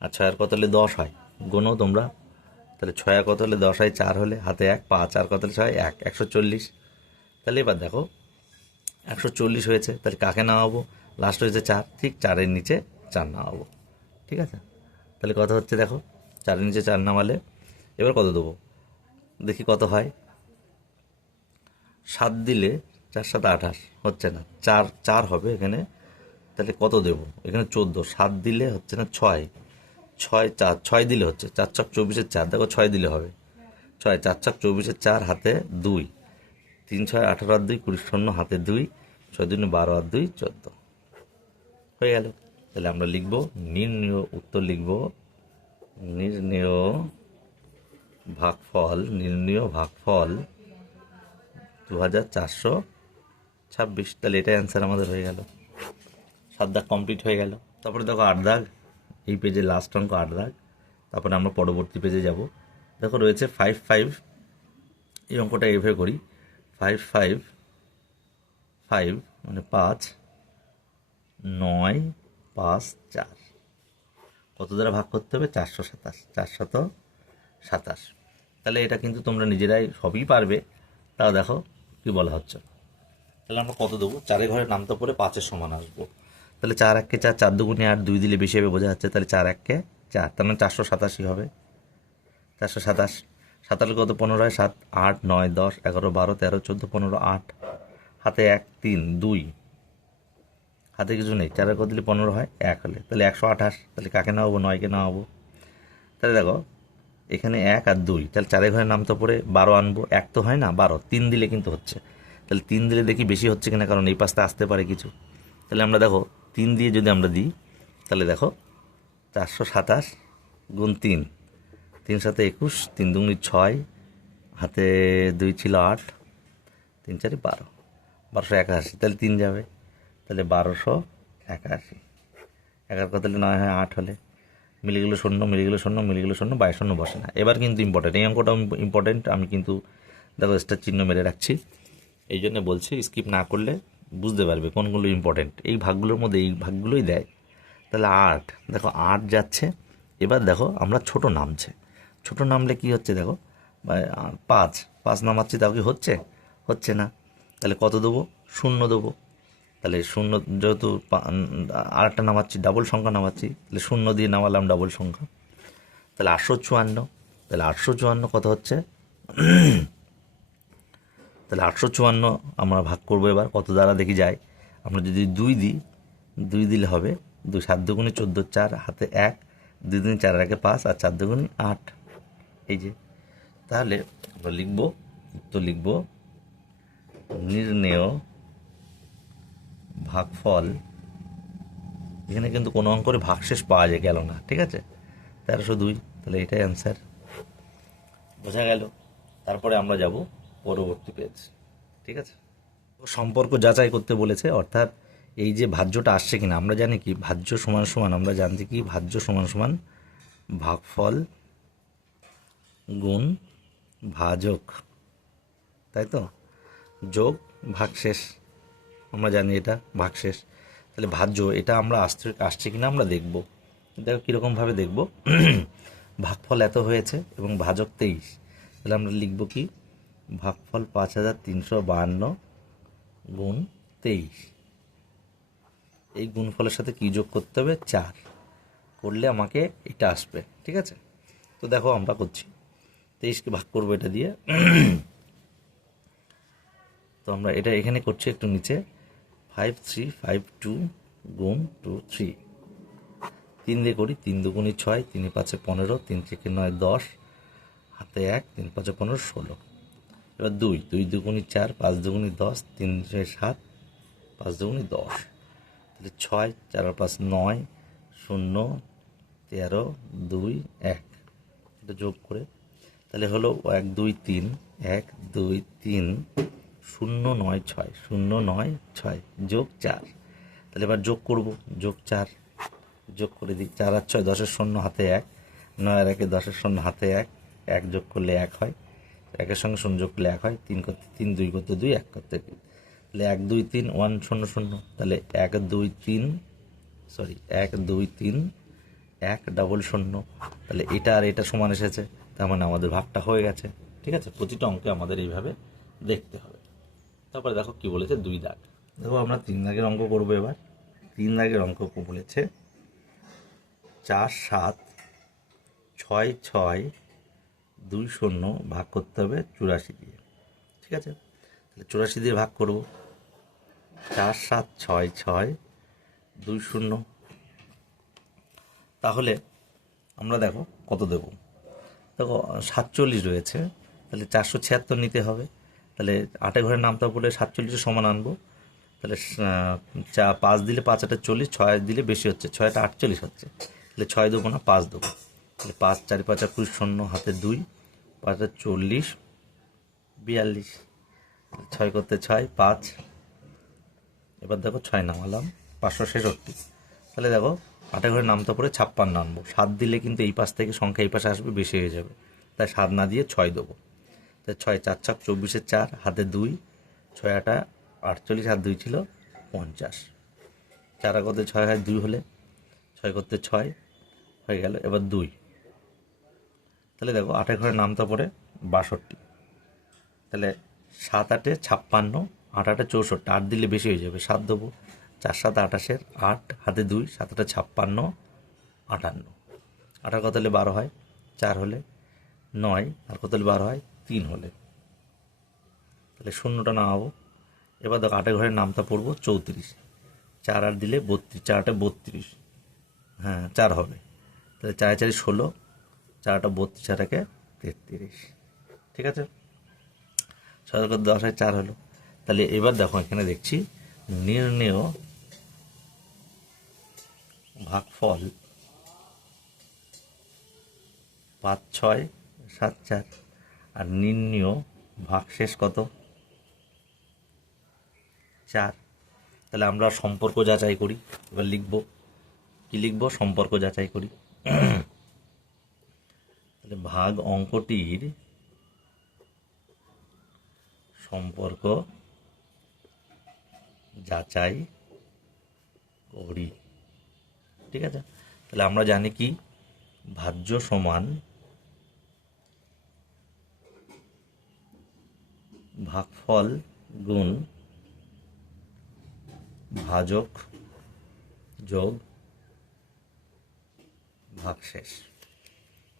আর 6 আর কত হলে 10 হয়, গোনো তোমরা, তাহলে 6 আর কত হলে 10 হয়, 4 হলে হাতে 1, 5 আর কত হলে 6 1, 140। তাহলে এবার দেখো 140 হয়েছে, তাহলে কাকে নামাবো, লাস্ট হয়েছে 4, ঠিক 4-এর নিচে 4 নামাবো। ঠিক আছে, তাহলে কত হচ্ছে দেখো, 4-এর নিচে 4 নামালে এবার কত দেবো দেখি কত হয়। 7 দিলে 4 7 28 হচ্ছে না, 4 4 হবে এখানে, তাহলে কত দেবো এখানে 14, 7 দিলে হচ্ছে না 6, 6 4, 6 দিলে হচ্ছে 4 ছক 24-এর 4, দেখো 6 দিলে হবে 6, 4 ছক 24-এর 4, হাতে 2, 3 6 18 আর 2 20, 0 হাতে 2, 6 2 12 আর 2 14 হয়ে গেল। তাহলে আমরা লিখবো নির্ণেয়, উত্তর লিখবো নির্ণেয় ভাগফল, নির্ণেয় ভাগফল 2426। তাহলে এটাই অ্যান্সার আমাদের হয়ে গেল। 7 দাগ কমপ্লিট হয়ে গেল। তারপরে দেখো 8 দাগ, এই পেজে লাস্ট অঙ্ক 8 দাগ। তারপরে আমরা পরবর্তী পেজে যাব। দেখো রয়েছে 5 5, এই অঙ্কটা এভাবে করি, 5 5 5 মানে 5 9 5 4, কত দ্বারা ভাগ করতে হবে, 427, 427। তাহলে এটা কিন্তু তোমরা নিজেরাই সবই পারবে, তাও দেখো কি বলা হচ্ছে। তাহলে আমরা কত দেবো, 4 ঘরে নামতে পরে 5-এর সমান আসবো, তাহলে 4 1 4, 4 দুগুণে 8, 2 দিলে বেশি হবে বোঝা যাচ্ছে, তাহলে 4 1 4, তার মানে 487 হবে, 427। 7 কত 15 হয়, 7 8 9 10 11 12 13 14 15 8, হাতে 1 3 2, হাতে কিছু নেই, 4 কত দিলে 15 হয়, 1 হলে, তাহলে 128। তাহলে কাকে নামাবো, 9কে নামাবো। তাহলে দেখো এখানে 1 আর 2, তাহলে 4 ঘরে নামতে পরে 12 আনবো, 1 তো হয় না 12, 3 দিলে কিন্তু হচ্ছে, তাহলে 3 দিলে দেখি বেশি হচ্ছে কিনা, কারণ এই পাশটা আসতে পারে কিছু। তাহলে আমরা দেখো 3 দিয়ে যদি আমরা দিই, তাহলে দেখো 427 গুণ 3, 3 7 21, 3 দুগুণি 6, হাতে 2 ছিল 8, 3 4 12, 1281, তাহলে 3 যাবে, তাহলে 1281। 11 কত হলে 9 হয়, 8 হলে, মিলে গেলো শূন্য, মিলে গেলো শূন্য, মিলে গেলো শূন্য, বাইরে শূন্য বসে না। এবার কিন্তু ইম্পর্টেন্ট, এই অঙ্কটাও ইম্পর্টেন্ট, আমি কিন্তু দেখো স্টার চিহ্ন মেরে রাখছি, এই জন্য বলছি স্কিপ না করলে বুঝতে পারবে কোনগুলো ইম্পর্টেন্ট। এই ভাগগুলোর মধ্যে এই ভাগগুলোই দেয়। তাহলে 8, দেখো 8 যাচ্ছে। এবার দেখো আমরা ছোট নামছে, ছোট নামলে কি হচ্ছে দেখো, 5 5 নামাচ্ছি, তাও কি হচ্ছে? হচ্ছে না। তাহলে কত দেবো? 0 দেবো। তাহলে 0 যেহেতু আরেকটা নামাচ্ছি, ডাবল সংখ্যা নামাচ্ছি, তাহলে 0 দিয়ে নামালাম ডাবল সংখ্যা। তাহলে 854, তাহলে 854 কত হচ্ছে? তাহলে 854 আমরা ভাগ করবো এবার কত দ্বারা দেখি যায়। আমরা যদি 2 দিই, 2 দিলে হবে 2 7 দুগুণে 14, 4 হাতে 1, 2 দিন 4 একে 5, আর 4 দুগুণে 8। এই যে, তাহলে আমরা লিখবো, তো লিখবো নির্ণেয় ভাগফল। এখানে কিন্তু কোনো অঙ্করে ভাগশেষ পাওয়া যায় গেল না, ঠিক আছে? 1302, তাহলে এটাই অ্যান্সার, বোঝা গেল। তারপরে আমরা যাব পরবর্তী পেজ, ঠিক আছে? সম্পর্ক যাচাই করতে বলেছে, অর্থাৎ এই যে ভাজ্যটা আসছে কিনা। আমরা জানি কি ভাজ্য সমান সমান, আমরা জানছি কি ভাজ্য সমান সমান ভাগফল গুণ ভাজক, তাই তো? যোগ ভাগশেষ, আমরা জানি এটা ভাগশেষ। তাহলে ভাজ্য এটা আমরা আসছে কিনা আমরা দেখব। দেখো কীরকমভাবে দেখব। ভাগফল এত হয়েছে এবং ভাজক 23, তাহলে আমরা লিখব কি ভাগফল 5352 গুণ 23। এই গুণফলের সাথে কি যোগ করতে হবে? 4 করলে আমাকে এটা আসবে, ঠিক আছে? তো দেখো আমরা করছি, 23কে ভাগ করবো এটা দিয়ে। তো আমরা এটা এখানে করছি একটু নিচে, 5352 গুণ 2 3, 3 দিয়ে করি, 3 দুগুণি 6, 3 5 15, 3 থেকে 9 10, হাতে 1, 3 5 15 16। এবার 2 2 দুগুণি 4, 5 দুগুণি 10, 3 7, 5 দুগুণি 10, তাহলে 6 4 5 9 0 13 2 1, এটা যোগ করে তাহলে হলো 1 2 3 1 2 3 0 9 6 0 9 6 যোগ 4। তাহলে এবার যোগ করব, যোগ 4 যোগ করে দিই, 4 আর 6 10 শূন্য হাতে 1, 9 আর 1 10 শূন্য হাতে 1, 1 যোগ করলে 1 হয়, 1-এর সঙ্গে 0 যোগ করলে 1 হয়, 3 করতে 3 2 করতে 2 1 করতে 2, তাহলে 1 2 3 1 0 0, তাহলে 1 2 3 সরি 1 2 3 1 ডাবল 0, তাহলে এটা আর এটা সমান এসেছে, তার মানে আমাদের ভাগটা হয়ে গেছে, ঠিক আছে? প্রতিটা অঙ্কে আমাদের এইভাবে দেখতে হবে। তারপরে দেখো কি বলেছে 2 দাগ। দেখো আমরা 3 দাগের অঙ্ক করবো এবার। 3 দাগের অঙ্ক বলেছে 4 7 6 6 2 0 ভাগ করতে হবে 84 দিয়ে, ঠিক আছে? তাহলে 84 দিয়ে ভাগ করব, 4 7 6 6 2 0। তাহলে আমরা দেখো কত দেব। দেখো 47 রয়েছে, তাহলে 476 নিতে হবে। তাহলে 8 ঘরের নামতা বলে 47 সমান আনবো। তাহলে 5 দিলে 5 8 40, 6 দিলে বেশি হচ্ছে, 6 টা 48 হচ্ছে, তাহলে 6 দেবো না 5 দেবো। তাহলে 5 4 5 21 0 হাতে 2, 5 40 42, 6 করতে 6 5। এবার দেখো 6 নামালাম 566। তাহলে দেখো 8 ঘরে নামতে পরে 56 আনবো, 7 দিলে কিন্তু এই পাশ থেকে সংখ্যা এই পাশে আসবে, বেশি হয়ে যাবে, তাই 7 না দিয়ে 6 দেবো। তাই 6 4 4 24 4 হাতে 2, 6 8 48 আর 2 ছিল 50, 4 করতে 6 হয় 2 হলে, 6 করতে 6 হয়ে গেল। এবার 2, তাহলে দেখো 8 ঘরে নামতে পরে 62, তাহলে 7 8 56, 8 8 64, 8 দিলে বেশি হয়ে যাবে, 7 দেবো, 4 7 28, 8 হাতে 2, 7 8 56 58, 8 কত হলে 12 হয়, 4 হলে 9, আর কত হলে 12 হয় 3 হলে, তাহলে শূন্যটা নামাবো। এবার দেখো 8 ঘরের নামটা পড়বো 34, 4 আর দিলে 32, 4 8 32, হ্যাঁ 4 হবে, তাহলে 4 4 16, 4 8 32, 4 1 33, ঠিক আছে? 6 10 হয় 4 হলো। তাহলে এবার দেখো এখানে দেখছি নির্ণেয় ভাগফল 5 6 7 4, আর নির্ণেয় ভাগশেষ কত? 4। তাহলে আমরা সম্পর্ক যাচাই করি। এবার লিখব কি লিখব? সম্পর্ক যাচাই করি। তাহলে ভাগ অঙ্কটির সম্পর্ক যাচাই করি। ঠিক আছে, তাহলে আমরা জানি কি ভাজ্য সমান ভাগফল গুণ ভাজক যোগ ভাগশেষ।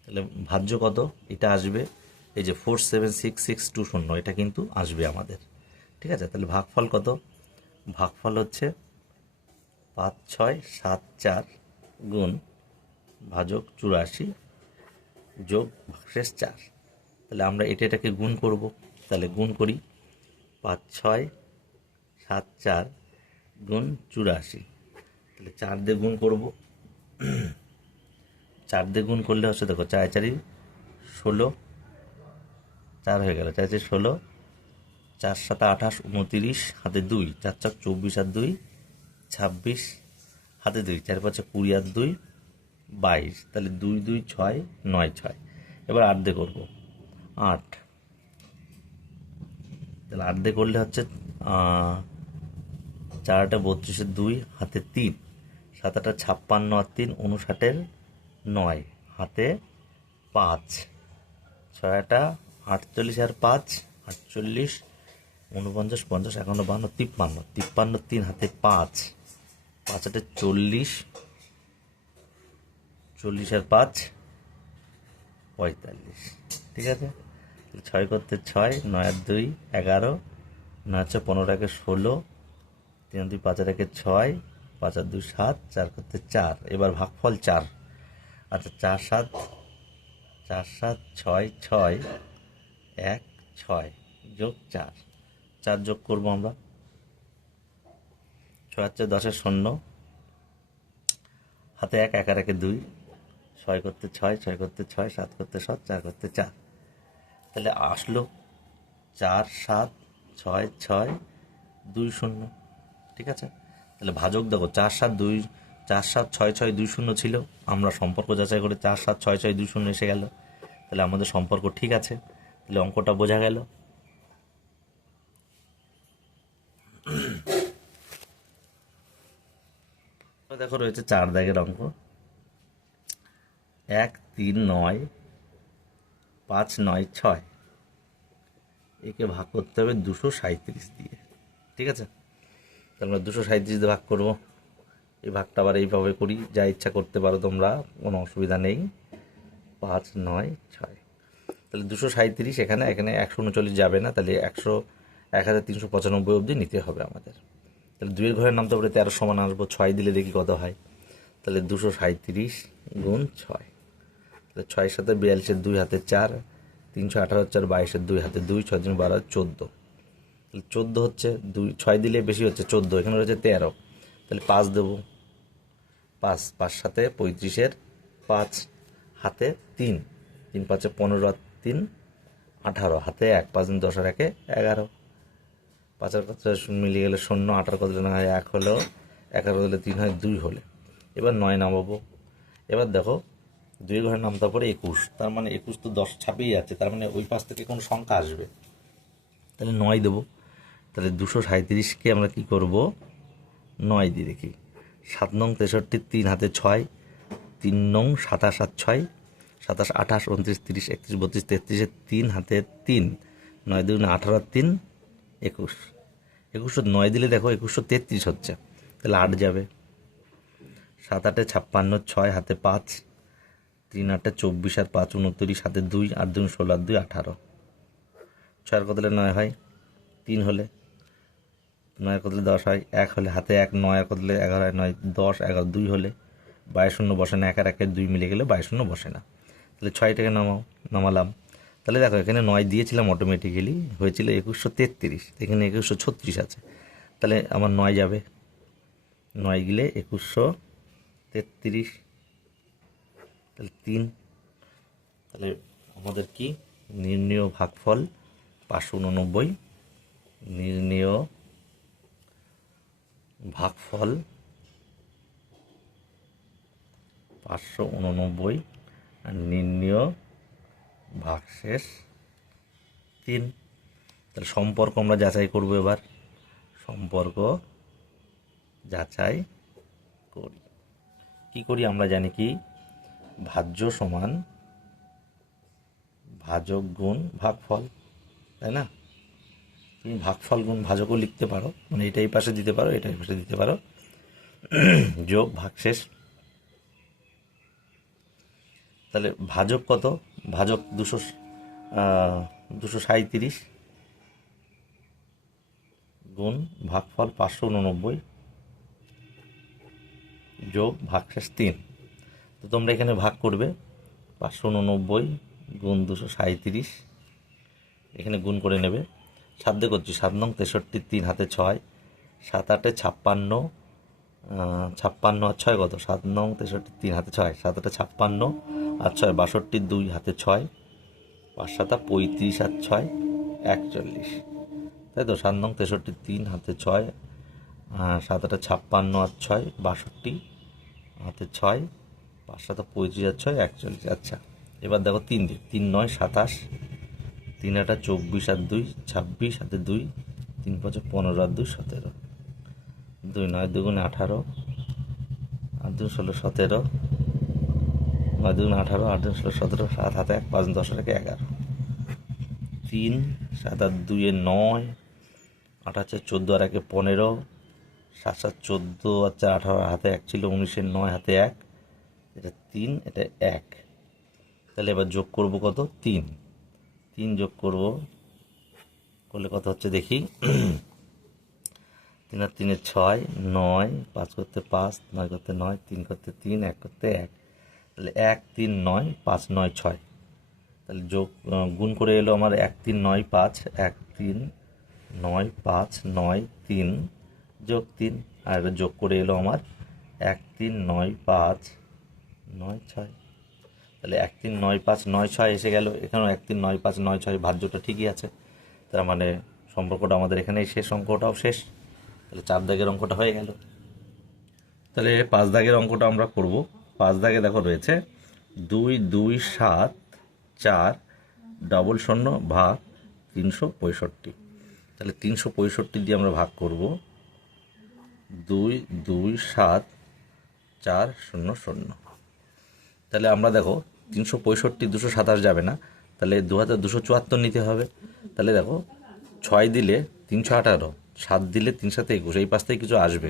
তাহলে ভাজ্য কত, এটা আসবে এই যে 476620, এটা কিন্তু আসবে আমাদের। ঠিক আছে, তাহলে ভাগফল কত, ভাগফল হচ্ছে 5674 গুণ ভাজক 84 যোগ ভাগশেষ 4। তাহলে আমরা এটাকে গুণ করব, তাহলে গুণ করি 5674 গুণ 84, তাহলে 4 দিয়ে গুণ করব। 4 দিয়ে গুণ করলে হচ্ছে দেখো 4 4 16, 4 হয়ে গেল, 4 4 16, 4 7 28 29, হাতে 2, 4 4 24 আর 2 26, হাতে 2, 4 5 20 আর 2 22, তাহলে 2 2 6 9 6। এবার 8 দিয়ে করবো, 8, তাহলে 8 দিয়ে করলে হচ্ছে 4 8 32 2, হাতে 3, 7 8 56 আর 3 59 9, হাতে 5, 6 8 48 আর 5 48, 49 50 51 52 53, 53 3, হাতে 5, 5 8 40, 40 আর 5 45। ঠিক আছে, 6 করতে 6, 9 আর 2 11, 9 4 15 একে 16, 3 2 5 একে 6, 5 আর 2 7, 4 করতে 4। এবার ভাগফল 4, আচ্ছা 4 7 4 7 6 6 1 6 যোগ 4, 4 যোগ করবো আমরা, 6 4 10 শূন্য, হাতে 1 1 আর 1 2, 6 করতে 6, 6 করতে 6, 7 করতে 7, 4 করতে 4। তাহলে আসলো 4 7 6 6 2 0। ঠিক আছে, তাহলে ভাজক দেখো 4 7 2 4 7 6 6 2 0 ছিল, আমরা সম্পর্ক যাচাই করে 4 7 6 6 2 0 এসে গেল, তাহলে আমাদের সম্পর্ক ঠিক আছে, তাহলে অঙ্কটা বোঝা গেল। দেখো রয়েছে 4 দাগের অঙ্ক, 1 3 9 5 9 6, একে ভাগ করতে হবে 237 দিয়ে। ঠিক আছে, তাহলে আমরা 237 দিয়ে ভাগ করবো, এই ভাগটা আবার এইভাবে করি, যা ইচ্ছা করতে পারো তোমরা, কোনো অসুবিধা নেই। 5 9 6, তাহলে 237, এখানে 139 যাবে না, তাহলে 1395 অবধি নিতে হবে আমাদের। তাহলে 2 ঘরের নামতে পারে 13 সমান আসবো, 6 দিলে দেখি কত হয়, তাহলে 237 গুণ 6, তাহলে 6 সাথে 42 2, হাতে 4, 318 4 22 2, হাতে 2, 6 3 12 14, তাহলে 14 হচ্ছে 2, 6 দিলে বেশি হচ্ছে 14, এখানে রয়েছে 13, তাহলে 5 দেবো, 5 5 সাথে 35 5, হাতে 3, 3 5 15 আর 3 18, হাতে 1, 5 10 আর 1 11, 5 আর 5 মিলিয়ে গেলে 0, 18 কত না হয় 1 হলো, 11 হলে 3 হয় 2 হলে। এবার 9 নামাবো, এবার দেখো 2 ঘরের নামতে পরে 21, তার মানে 21 তো 10 ছাপিয়ে যাচ্ছে, তার মানে ওই পাশ থেকে কোনো সংখ্যা আসবে, তাহলে 9 দেবো। তাহলে 237কে আমরা কি করব, 9 দিয়ে দেখি, 7 নং 63 3, হাতে 6, 3 নং 27 আর 6 27 28 29 30 31 32 33, 3 হাতে 3, 9 2 18 আর 3 21, 9 দিলে দেখো 2133 হচ্ছে, তাহলে 8 যাবে, 7 8 56 6, হাতে 5, 3 8 24 আর 5 29, হাতে 2, 8 2 16 আর 2 18, 6 কত হলে 9 হয়, 3 হলে, 9 কত হলে 10 হয়, 1 হলে, হাতে 1, 9 কত হলে 11 হয়, 9 10 11 2 হলে, 22 শূন্য বসে না, 1 আর 1 2 মিলে গেলে 22 শূন্য বসে না, তাহলে 6টাকে নামালাম, তাহলে দেখো এখানে 9 দিয়েছিলাম, অটোমেটিক্যালি হয়েছিল 2133, এখানে 2136 আছে, তাহলে আমার 9 যাবে, 9 গেলে 2133, তাহলে 3, তাহলে আমাদের কি নির্ণেয় ভাগফল 589, নির্ণেয় ভাগফল 589 আর নির্ণেয় ভাগশেষ 3। তাহলে সম্পর্ক আমরা যাচাই করব। এবার সম্পর্ক যাচাই করি। কি করি আমরা জানি কি, ভাজ্য সমান ভাজক গুণ ভাগফল, তাই না? তুমি ভাগফল গুণ ভাজকও লিখতে পারো, মানে এটাই পাশে দিতে পারো, এটাই পাশে দিতে পারো, যোগ ভাগশেষ। তাহলে ভাজক কত? ভাজক 237 গুণ ভাগফল 589 যোগ ভাগশেষ 3। তো তোমরা এখানে ভাগ করবে 589 গুণ 237, এখানে গুণ করে নেবে। 7 দিয়ে করছি, 7 নং 63, 3 হাতে 6, 7 8 56, 56 আর 6 কত? 7 নং 63, 3 হাতে 6, 7 8 56 আর 6 62, 2 হাতে 6, 5 7 35 আর 6 41, তাই তো? 7 নং 63, 3 হাতে 6, 7 8 56 আর 6 62 হাতে 6, 5 7 35 আর 6 41। আচ্ছা, এবার দেখো 3 দিয়ে, 3 9 27, 3 8 24 আর 2 26 হাতে 2, 3 5 15 আর 2 17, 2 9 2 গুণে 18 আর 2 16 17, 9 2 18 8 2 16 17, 7 হাতে 1 5 10 আর 1 11, 3 7 আর 2 9, 8 আছে 14 আর 1 15, 7 7 14 আর 18 হাতে 1 ছিল 19 9 হাতে 1, এটা 3 এটা 1। তাহলে এবার যোগ করব কত? 3 যোগ করব, করলে কত হচ্ছে দেখি। 3 আর 3 6 9, 5 করতে 5, 9 করতে 9, 3 করতে 3, 1 করতে 1, তাহলে 1 3 9 5 9 6। তাহলে যোগ গুণ করে এলো আমার 1 3 9 5, 1 3 9 5 9 3 যোগ 3, আর এটা যোগ করে এলো আমার 1 3 9 5 9 6। তাহলে 1 3 9 5 9 6 এসে গেল। এখানেও 1 3 9 5 9 6 ভাজ্যটা ঠিকই আছে। তার মানে সম্পর্কটা আমাদের এখানেই শেষ, অঙ্কটাও শেষ। তাহলে 4 দাগের অঙ্কটা হয়ে গেল। তাহলে 5 দাগের অঙ্কটা আমরা করব। 5 দাগে দেখো রয়েছে 2 2 7 4 ডবল শূন্য ভাগ 365। তাহলে 365 দিয়ে আমরা ভাগ করব 2 2 7 4 0 0। তাহলে আমরা দেখো 365 227 যাবে না, তাহলে 2274 নিতে হবে। তাহলে দেখো 6 দিলে 318, 7 দিলে 3 7 21, এই পাশ থেকে কিছু আসবে,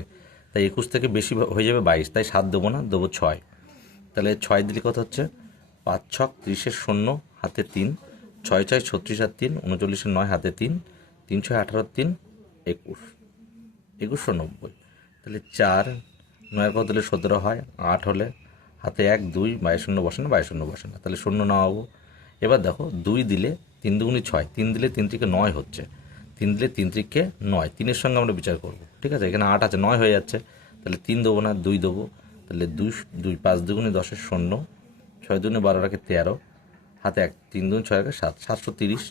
তাই 21 থেকে বেশি হয়ে যাবে 22, তাই 7 দেবো না, দেবো 6। তাহলে 6 দিলে কত হচ্ছে? 5 6 30 শূন্য হাতে 3, 6 6 36 আর 3 39 9 হাতে 3, 3 6 18 3 21, 2190। তাহলে 4 9 কত হলে 17 হয়, 8 হলে হাতে 1 2 22 শূন্য বসে না, 22 শূন্য বসে না, তাহলে শূন্য নামাবো। এবার দেখো 2 দিলে 3 দুগুণে 6, 3 দিলে 3 থেকে 9 হচ্ছে, 3 দিলে 3 থেকে 9, 3-এর সঙ্গে আমরা বিচার করব, ঠিক আছে? এখানে 8 আছে, 9 হয়ে যাচ্ছে, তাহলে 3 দেবো না, 2 দেবো। তাহলে 2 2 5 দুগুণে 10 শূন্য, 6 দুগুণে 12 রাখে 13, হাতে 1 3 দুগুণে 6 রাখে 7, 730।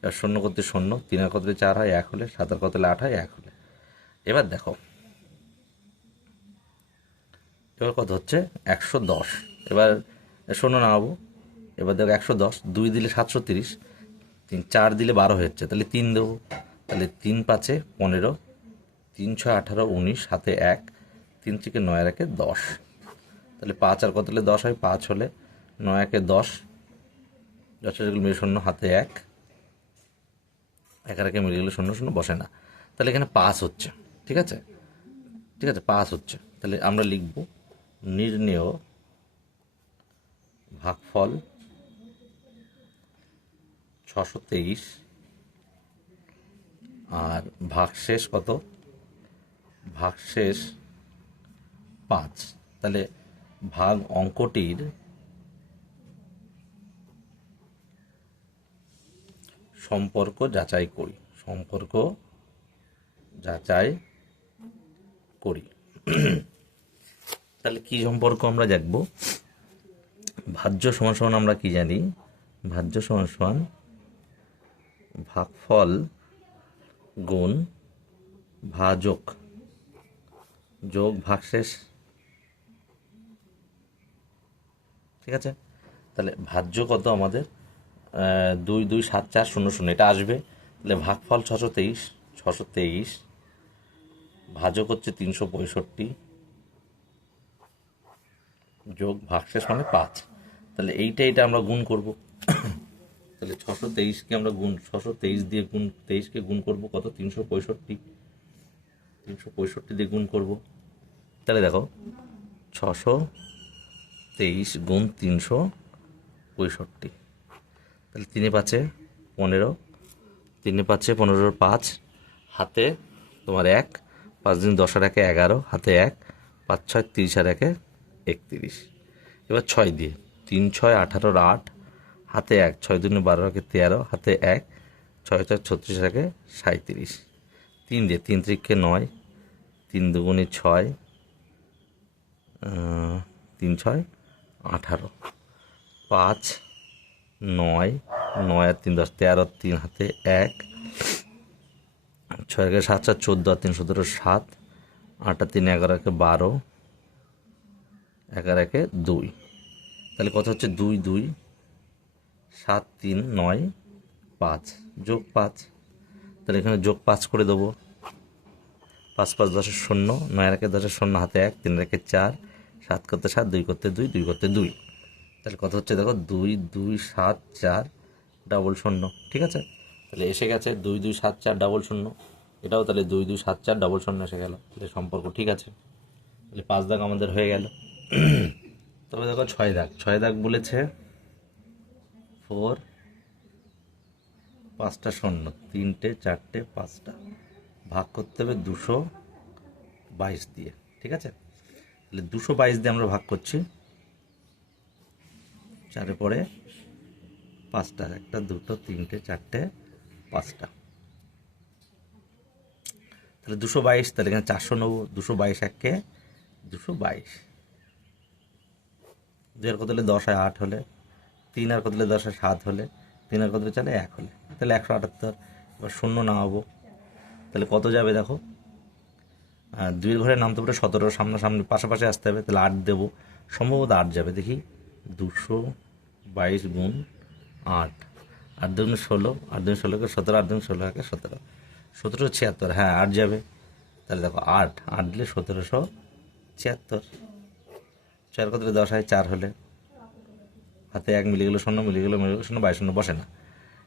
এবার শূন্য করতে শূন্য, 3 আর কতলে 4 হয় 1 হলে, 7 আর কতলে 8 হয় 1 হলে। এবার দেখো এবার কত হচ্ছে? 110। এবার শূন্য নামাবো। এবার দেখো 110, 2 দিলে 730, 3 4 দিলে 12 হচ্ছে, তাহলে 3 দেবো। তাহলে 3 5 15, 3 6 18 19 হাতে 1, 3 থেকে 9 রাখে 10, তাহলে 5 আর কত হলে 10 হয়, 5 হলে, 9 একে 10, 10 মিলে শূন্য হাতে 1, 1 রাখে মিলে গেলে শূন্য শূন্য বসে না, তাহলে এখানে পাস হচ্ছে, ঠিক আছে? ঠিক আছে, পাস হচ্ছে। তাহলে আমরা লিখব নির্ণেয় ভাগফল 623 আর ভাগশেষ কত? ভাগশেষ 5। তাহলে ভাগ অঙ্কটির সম্পর্ক যাচাই করি, সম্পর্ক যাচাই করি। তাহলে কি সম্পর্ক আমরা দেখব? ভাজ্য সমান সমান আমরা কি জানি? ভাজ্য সমান সমান ভাগফল গুণ ভাজক যোগ ভাগশেষ। ঠিক আছে, তাহলে ভাজ্য কত আমাদের 227400 এটা আসবে। তাহলে ভাগফল 623, 623 ভাজক হচ্ছে 365 যোগ ভাগশেষ মানে 5। তাহলে এইটা আমরা গুণ করব। তাহলে 623কে আমরা 623 দিয়ে 23কে গুণ করব কত, 365, 365 দিয়ে গুণ করব। তাহলে দেখো 623 গুণ 365, তাহলে 3 × 5 = 15, 3 × 5 = 15, 5 হাতে তোমার 1, 5 দিন 10 আর 1 11, হাতে 1, 5 6 30 আর 1 31। এবার 6 দিয়ে 3 6 18 8, হাতে 1, 6 2 12 আর 13, হাতে 1, 6 4 36 আর 37। 3 দিয়ে 3 × 3 = 9, 3 2 × 6, 3 6 18, 5 9, 9 আর 3 10 13, 3 হাতে 1, 6 1 7 7 14 আর 3 17 7, 8 আর 3 11 12, 11 1 2। তাহলে কত হচ্ছে 2 2 7 3 9 5 যোগ 5। তাহলে এখানে যোগ 5 করে দেবো। 5 5 10 0, 9 আর 10 0, হাতে 1, 3 আর 4, 7 করতে 7, 2 করতে 2, 2 করতে 2। তাহলে কত হচ্ছে দেখো 2 2 7 4 0 0। ঠিক আছে, তাহলে এসে গেছে 2 2 7 4 0 0। এটাও তাহলে 2 2 7 4 0 0 এসে গেল। তাহলে সম্পর্ক ঠিক আছে। তাহলে 5 দাগ আমাদের হয়ে গেল। তবে দেখো 6 দাগ, 6 দাগ বলেছে 4 5টা 0, 3টে 4টে 5টা, ভাগ করতে হবে 222 দিয়ে। ঠিক আছে, তাহলে 222 দিয়ে আমরা ভাগ করছি। 4 পরে 5টা, 1টা 2টো 3টে 4টে 5টা, তাহলে 222। তাহলে এখানে 400 নেবো। 222 1 222, 2 আর কত হলে 10 হয় 8 হলে, 3 আর কত হলে 10 হয় 7 হলে, 3 আর কত হলে চলে 1 হলে, তাহলে 178। এবার 0 নামাবো। তাহলে কত যাবে দেখো, 2 ঘরে নামতে পারে 17, সামনাসামনি পাশাপাশি আসতে হবে। তাহলে 8 দেবো, সম্ভবত 8 যাবে। দেখি 222 গুণ 8, 8 2 16, 8 2 16 17, 8 2 16 17, 1776। হ্যাঁ 8 যাবে। তাহলে দেখো 8 8 দিলে 1776। 4 কত 10 হয় 4 হলে, হাতে 1 মিলে গেলো 0, মিলে গেলো 0, 22 0 বসে না।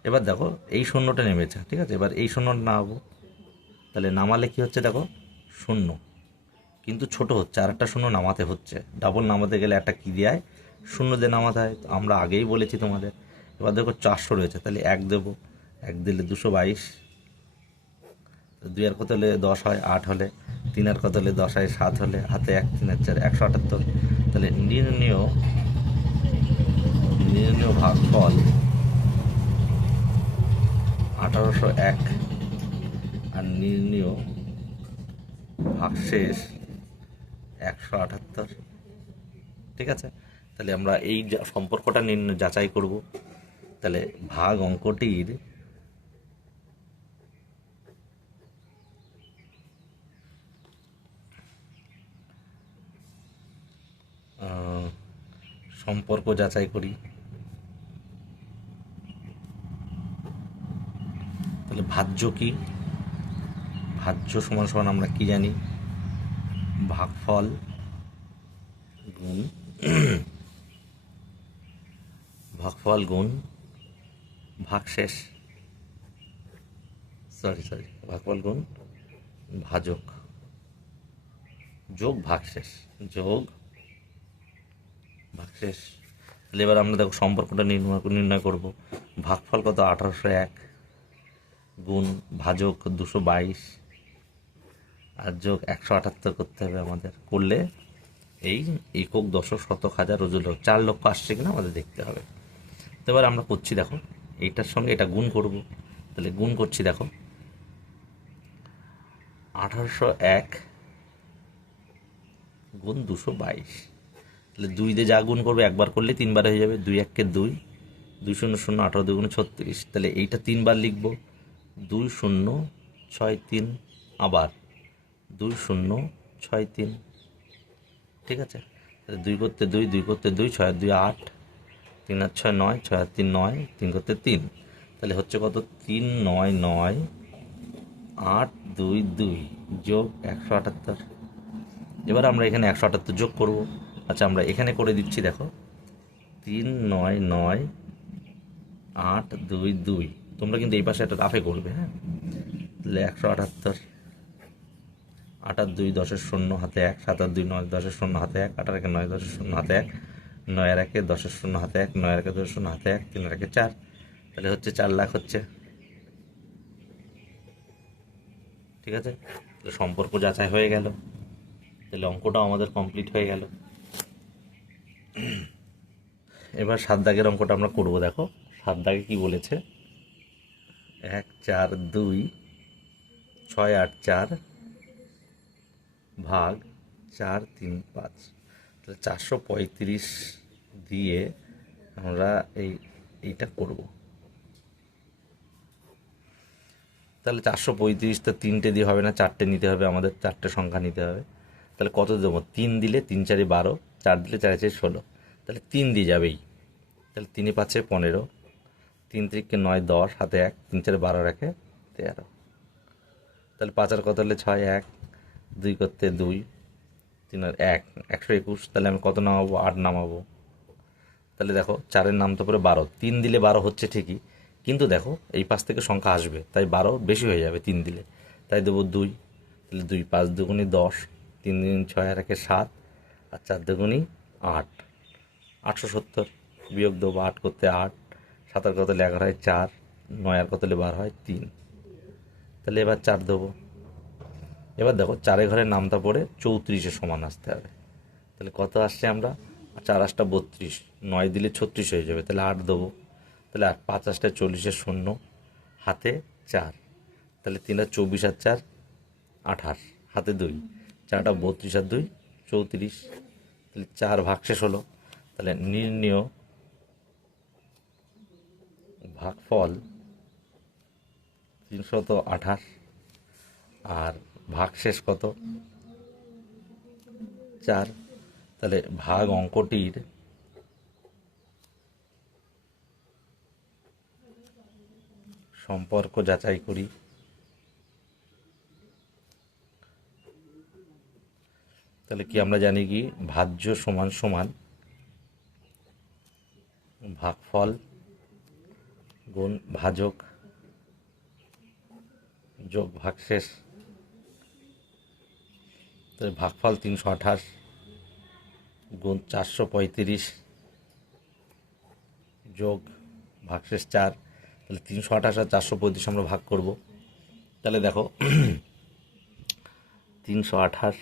এবার দেখো এই 0টা নেমেছে। ঠিক আছে, এবার এই 0টা নামাবো। তাহলে নামালে কি হচ্ছে দেখো 0, কিন্তু ছোট হচ্ছে, আর একটা 0 নামাতে হচ্ছে। ডাবল নামাতে গেলে একটা কী দেয়, 0 দিয়ে নামাতে হয়, তো আমরা আগেই বলেছি তোমাদের। এবার দেখো 400 রয়েছে, তাহলে 1 দেবো, 1 দিলে 222। 2 আর কত হলে 10 হয় 8 হলে, 3 আর কত হলে 10 হয় 7 হলে, হাতে 1 3 আর 4 178। তাহলে নির্ণীয় ভাগফল 1801 আর নির্ণীয় ভাগশেষ 178। ঠিক আছে, তাহলে আমরা এই সম্পর্কটা যাচাই করব। তাহলে ভাগ অঙ্কটির সম্পর্ক যাচাই করি। তাহলে ভাজ্য কি, ভাজ্য সমান সমান আমরা কি জানি, ভাগফল গুণ গুণ ভাগশেষ, ভাগফল গুণ ভাজক যোগ ভাগশেষ যোগ ভাগশেষ। তাহলে এবার আমরা দেখো সম্পর্কটা নির্ণয় করব। ভাগফল কত 1801 গুণ ভাজক 222 আর যোগ 178 করতে হবে আমাদের। করলে এই একক দশক শতক হাজার অযুত 4 লক্ষ আসছে কিনা আমাদের দেখতে হবে। তো এবার আমরা করছি দেখো, এইটার সঙ্গে এটা গুণ করব। তাহলে গুণ করছি দেখো 1801 গুণ 222। তাহলে 2 দিয়ে যা গুণ করবে একবার করলে 3 বার হয়ে যাবে। 2 1 2, 2 0 0, 18 2 36। তাহলে এইটা 3 বার লিখব, 2 0 6 3, আবার 2 0 6 3। ঠিক আছে, দুই করতে দুই, দুই করতে দুই, 6 আর 2 8, 3 আর 6 9, 6 আর 3 9, 3 করতে 3, তাহলে হচ্ছে কত 3 9 9 8 2 2 যোগ 178। এবার আমরা এখানে 178 যোগ করব। আচ্ছা আমরা এখানে করে দিচ্ছি, দেখো 3 9 9 8 2 2, তোমরা কিন্তু এই পাশে একটা রাফে করবে, হ্যাঁ। তাহলে 178, 8 আর 2 10 শূন্য হাতে 1, 7 আর 2 9 10 শূন্য হাতে 1, 8 আর 1 9 10 শূন্য হাতে 1, 9 আর 1 10 শূন্য হাতে 1, 9 আর 1 10 শূন্য হাতে 1, 3 আর 1 4, তাহলে হচ্ছে 4 লাখ হচ্ছে। ঠিক আছে, তাহলে সম্পর্ক যাচাই হয়ে গেল, তাহলে অঙ্কটাও আমাদের কমপ্লিট হয়ে গেল। এবার 7 দাগের অঙ্কটা আমরা করব। দেখো 7 দাগে কি বলেছে, 1 4 2 6 8 4 ভাগ 4 3 5, তাহলে 435 দিয়ে আমরা এইটা করব। তাহলে 435টা 3টে দিয়ে হবে না, 4টে নিতে হবে, আমাদের 4টে সংখ্যা নিতে হবে। তাহলে কত দেবো, 3 দিলে 3 4 12, 4 দিলে 4 4 16, তাহলে 3 দিয়ে যাবেই। তাহলে 3 5 15, 3 3 9 10 হাতে 1, 3 4 12 রাখে 13, তাহলে 5 আর কত হলে 6 1, 2 করতে 2, 3 আর 1 121, তাহলে আমি কত নামাবো, 8 নামাবো। তাহলে দেখো 4-এর নাম তো পরে 12, 3 দিলে 12 হচ্ছে ঠিকই, কিন্তু দেখো এই পাশ থেকে সংখ্যা আসবে, তাই 12 বেশি হয়ে যাবে 3 দিলে, তাই দেবো 2। তাহলে 2 5 দুগুণি 10, 3 দিন 6 আর 1 7, আর 4 দুগুণি 8, 870 বিয়োগ দেবো, 8 করতে 8, 7 আর কত 11 হয় 4, 9 আর কত 12 হয় 3, তাহলে এবার 4 দেবো। এবার দেখো 4 ঘরের নামটা পড়ে 34-এর সমান আসতে হবে, তাহলে কত আসছে, আমরা 4 8টা 32, 9 দিলে 36 হয়ে যাবে, তাহলে 8 দেবো। তাহলে 5 8টা 40-এর শূন্য হাতে 4, তাহলে 3 আর 24 আর 4 28 হাতে 2, 4টা 32 আর 2 34, তাহলে 4 ভাগশেষ হলো। তাহলে নির্ণেয় ভাগফল 328, আর ভাগশেষ কত 4। তাহলে ভাগ অঙ্কটির সম্পর্ক যাচাই করি। তাহলে কি আমরা জানি কি, ভাজ্য সমান সমান ভাগফল গুণ ভাজক যোগ ভাগশেষ। তাহলে ভাগফল 328 গুণ 435 যোগ ভাগশেষ 4, তাহলে 328 আর 435 আমরা ভাগ করব। তাহলে দেখো 328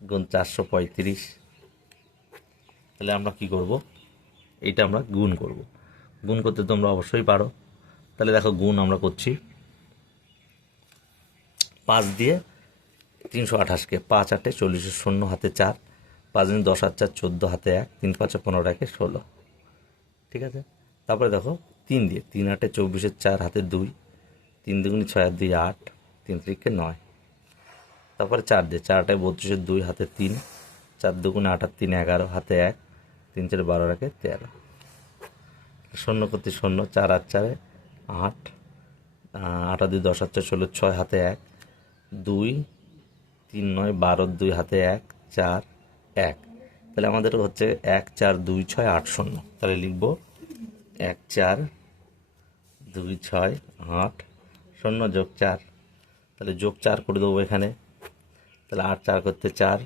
গুণ 435, তাহলে আমরা কি করব, এইটা আমরা গুণ করব। গুণ করতে তোমরা অবশ্যই পারো। তাহলে দেখো গুণ আমরা করছি, 5 দিয়ে 328কে 5 8 40-এর শূন্য হাতে 4, 5 দিন 10 আর 4 14 হাতে 1, 3 5 15 1 16, ঠিক আছে। তারপরে দেখো 3 দিয়ে 3 8 24-এর 4 হাতে 2, 3 দুগুণি 6 আর 2 8, 3 3 9, তারপরে 4 দিয়ে 4 8 32-এর 2 হাতে 3, 4 দুগুণে 8 আর 3 11 হাতে 1, 3 4 12 রাখে 13, শূন্য করতে শূন্য, 4 আর 4 8, 8 আর 2 10 আর 4 16 6 হাতে 1, 2 3 9 12 2 হাতে 1 4 1, তাহলে আমাদের হচ্ছে 1 4 2 6 8 0, তাহলে লিখব 1 4 2 6 8 0 যোগ 4, তাহলে যোগ 4 করে দেবো এখানে। তাহলে 8 4 করতে 4,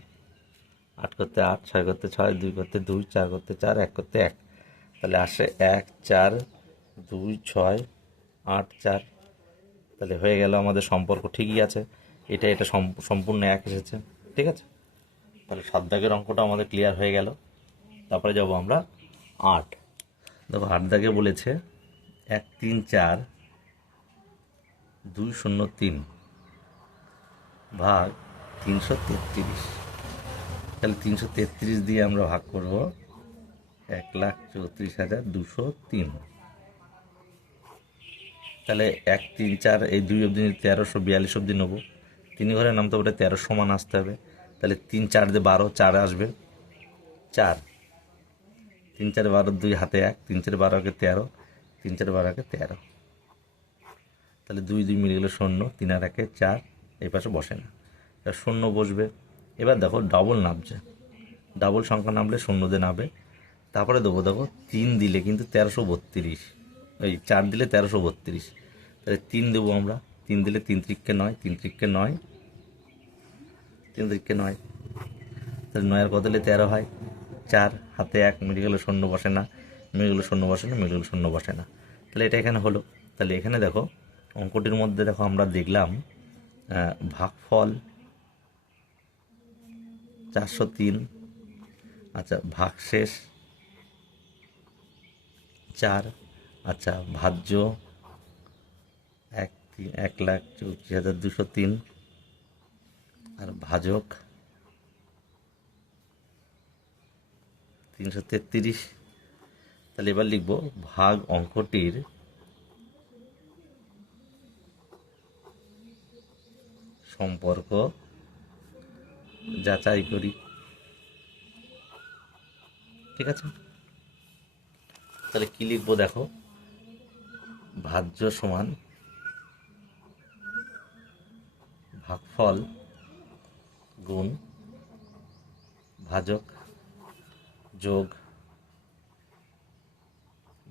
8 করতে 8, 6 করতে 6, 2 করতে 2, 4 করতে 4, 1 করতে 1, তাহলে আসে 1 4 2 6 8 4, তাহলে হয়ে গেল আমাদের সম্পর্ক ঠিকই আছে, এটা সম্পূর্ণ এক এসেছে, ঠিক আছে। তাহলে 7 দাগের অঙ্কটা আমাদের ক্লিয়ার হয়ে গেল। তারপরে যাব আমরা 8। দেখো 8 দাগে বলেছে 1 3 4 2 0 3 ভাগ 333, তাহলে 333 দিয়ে আমরা ভাগ করব 1,34,203, তাহলে 1 3 4 এই 2 অবধি 1342 অবধি নেবো। 3 ঘরের নাম তো ওটা 13 সমান আসতে হবে, তাহলে 3 4 দিয়ে 12, 4 আসবে, 4, 3 4 12, 2 হাতে 1, 3 4 12 কে 13, 3 4 12 কে 13, তাহলে 2 2 মিলে গেল 0, 3 আর 1 4, এই পাশে বসে না, এটা 0 বসবে। এবার দেখো ডবল নামছে, ডাবল সংখ্যা নামলে 0 দিয়ে নামবে। তারপরে দেবো, দেখো 3 দিলে কিন্তু 1332, ওই 4 দিলে 1332, তাহলে 3 দেবো আমরা। 3 দিলে 3 3 9, 3 3 9, 3 3 9, তাহলে 9 আর কত দিলে 13 হয়, 4 হাতে 1, মিলে গেলো 0 বসে না, মিলে গেলো 0 বসে না, মিলে গেলো 0 বসে না, তাহলে এটা এখানে হলো। তাহলে এখানে দেখো অঙ্কটির মধ্যে দেখো আমরা দেখলাম ভাগফল 403, আচ্ছা ভাগশেষ 4, আচ্ছা ভাজ্য 1,34,203, আর ভাজক 333। তাহলে এবার লিখব ভাগ অঙ্কটির সম্পর্ক যাচাই করি। ঠিক আছে, তাহলে কি লিখবো দেখো, ভাজ্য সমান ভাগফল গুণ ভাজক যোগ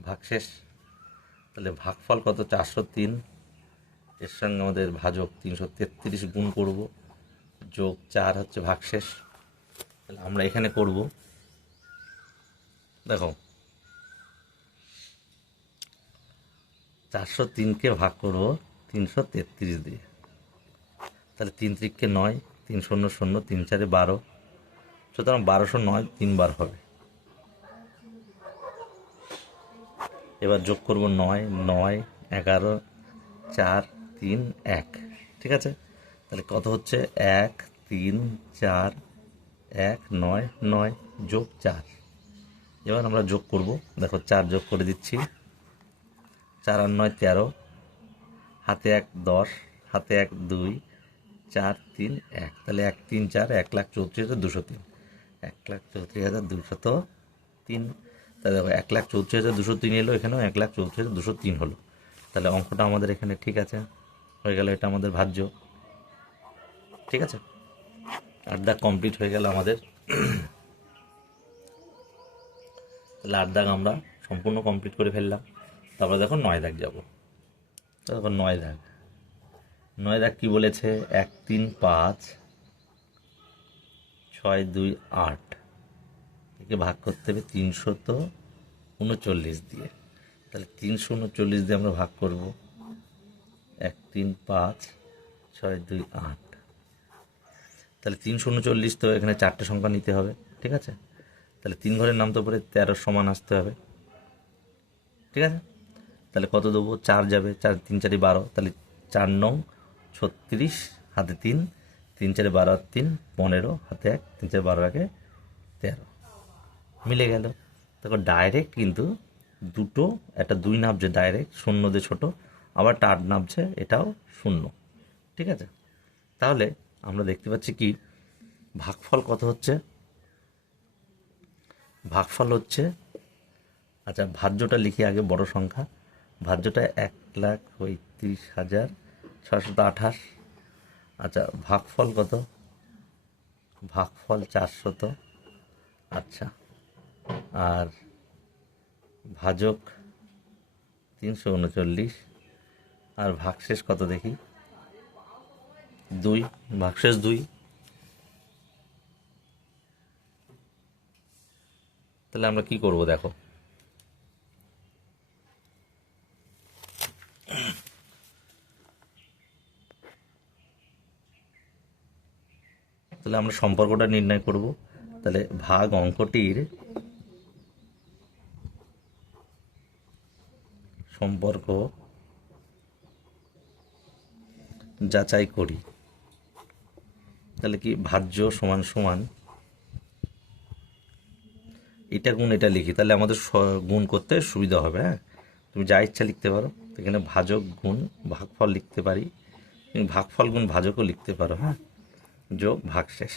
ভাগশেষ। তাহলে ভাগফল কত, 403, এর সঙ্গে আমাদের ভাজক 333 গুণ করব, যোগ 4 হচ্ছে ভাগশেষ। তাহলে আমরা এখানে করব, দেখো 403কে ভাগ করব 333 দিয়ে, তাহলে 3 3 9, 3 0 0, 3 4 12, সুতরাং 1209 3 বার হবে। এবার যোগ করব 9 9 11 4 3 1, ঠিক আছে। তাহলে কত হচ্ছে, 1 3 4 1 9 9 যোগ 4। এবার আমরা যোগ করব, দেখো 4 যোগ করে দিচ্ছি, 4 আর 9 13, হাতে 1 10, হাতে 1 2, 4 3 1, তাহলে 1 3 4, 1,34,203, 1,34,203। তাহলে দেখো 1,34,203 এলো, এখানেও 1,34,203 হলো। তাহলে অঙ্কটা আমাদের এখানে ঠিক আছে, হয়ে গেল, এটা আমাদের ভাজ্য। ঠিক আছে, 8 দাগ কমপ্লিট হয়ে গেল আমাদের। তাহলে 8 দাগ আমরা সম্পূর্ণ কমপ্লিট করে ফেললাম। তারপরে দেখো 9 দাগ যাবো। দেখো 9 দাগ, 9 দাগ কী বলেছে, 1 3 5 6 2 8, একে ভাগ করতে হবে 339 দিয়ে। তাহলে 339 দিয়ে আমরা ভাগ করব, 1 3 5 6 2 8, তাহলে 339, তো এখানে 4টে সংখ্যা নিতে হবে। ঠিক আছে, তাহলে 3 ঘরের নাম তো পরে 13 সমান আসতে হবে। ঠিক আছে, তাহলে কত দেবো, 4 যাবে, 4 3 4 12, তাহলে 4 9 36, হাতে 3, 3 4 12 3 15, হাতে 1, 3 4 12 1 13, মিলে গেল। দেখো ডাইরেক্ট কিন্তু দুটো, একটা 2 নামছে ডাইরেক্ট, 0 দিয়ে ছোটো, আবার একটা 8 নামছে, এটাও 0। ঠিক আছে, তাহলে আমরা দেখতে পাচ্ছি কি, ভাগফল কত হচ্ছে, ভাগফল হচ্ছে, আচ্ছা ভাজ্যটা লিখি আগে, বড় সংখ্যা, ভাজ্যটা 1,35,628। আচ্ছা ভাগফল কত, ভাগফল 400, আচ্ছা, আর ভাজক 339, আর ভাগশেষ কত দেখি, 2, ভাগশেষ 2। তাহলে আমরা কি করব দেখো, তাহলে আমরা সম্পর্কটা নির্ণয় করব। তাহলে ভাগ অঙ্কটির সম্পর্ক যাচাই করি। তাহলে কি, ভাজ্য সমান সমান, এটা গুণ এটা লিখি, তাহলে আমাদের গুণ করতে সুবিধা হবে। হ্যাঁ, তুমি যা ইচ্ছা লিখতে পারো, এখানে ভাজক গুণ ভাগফল লিখতে পারি, তুমি ভাগফল গুণ ভাজকও লিখতে পারো। হ্যাঁ, যোগ ভাগশেষ,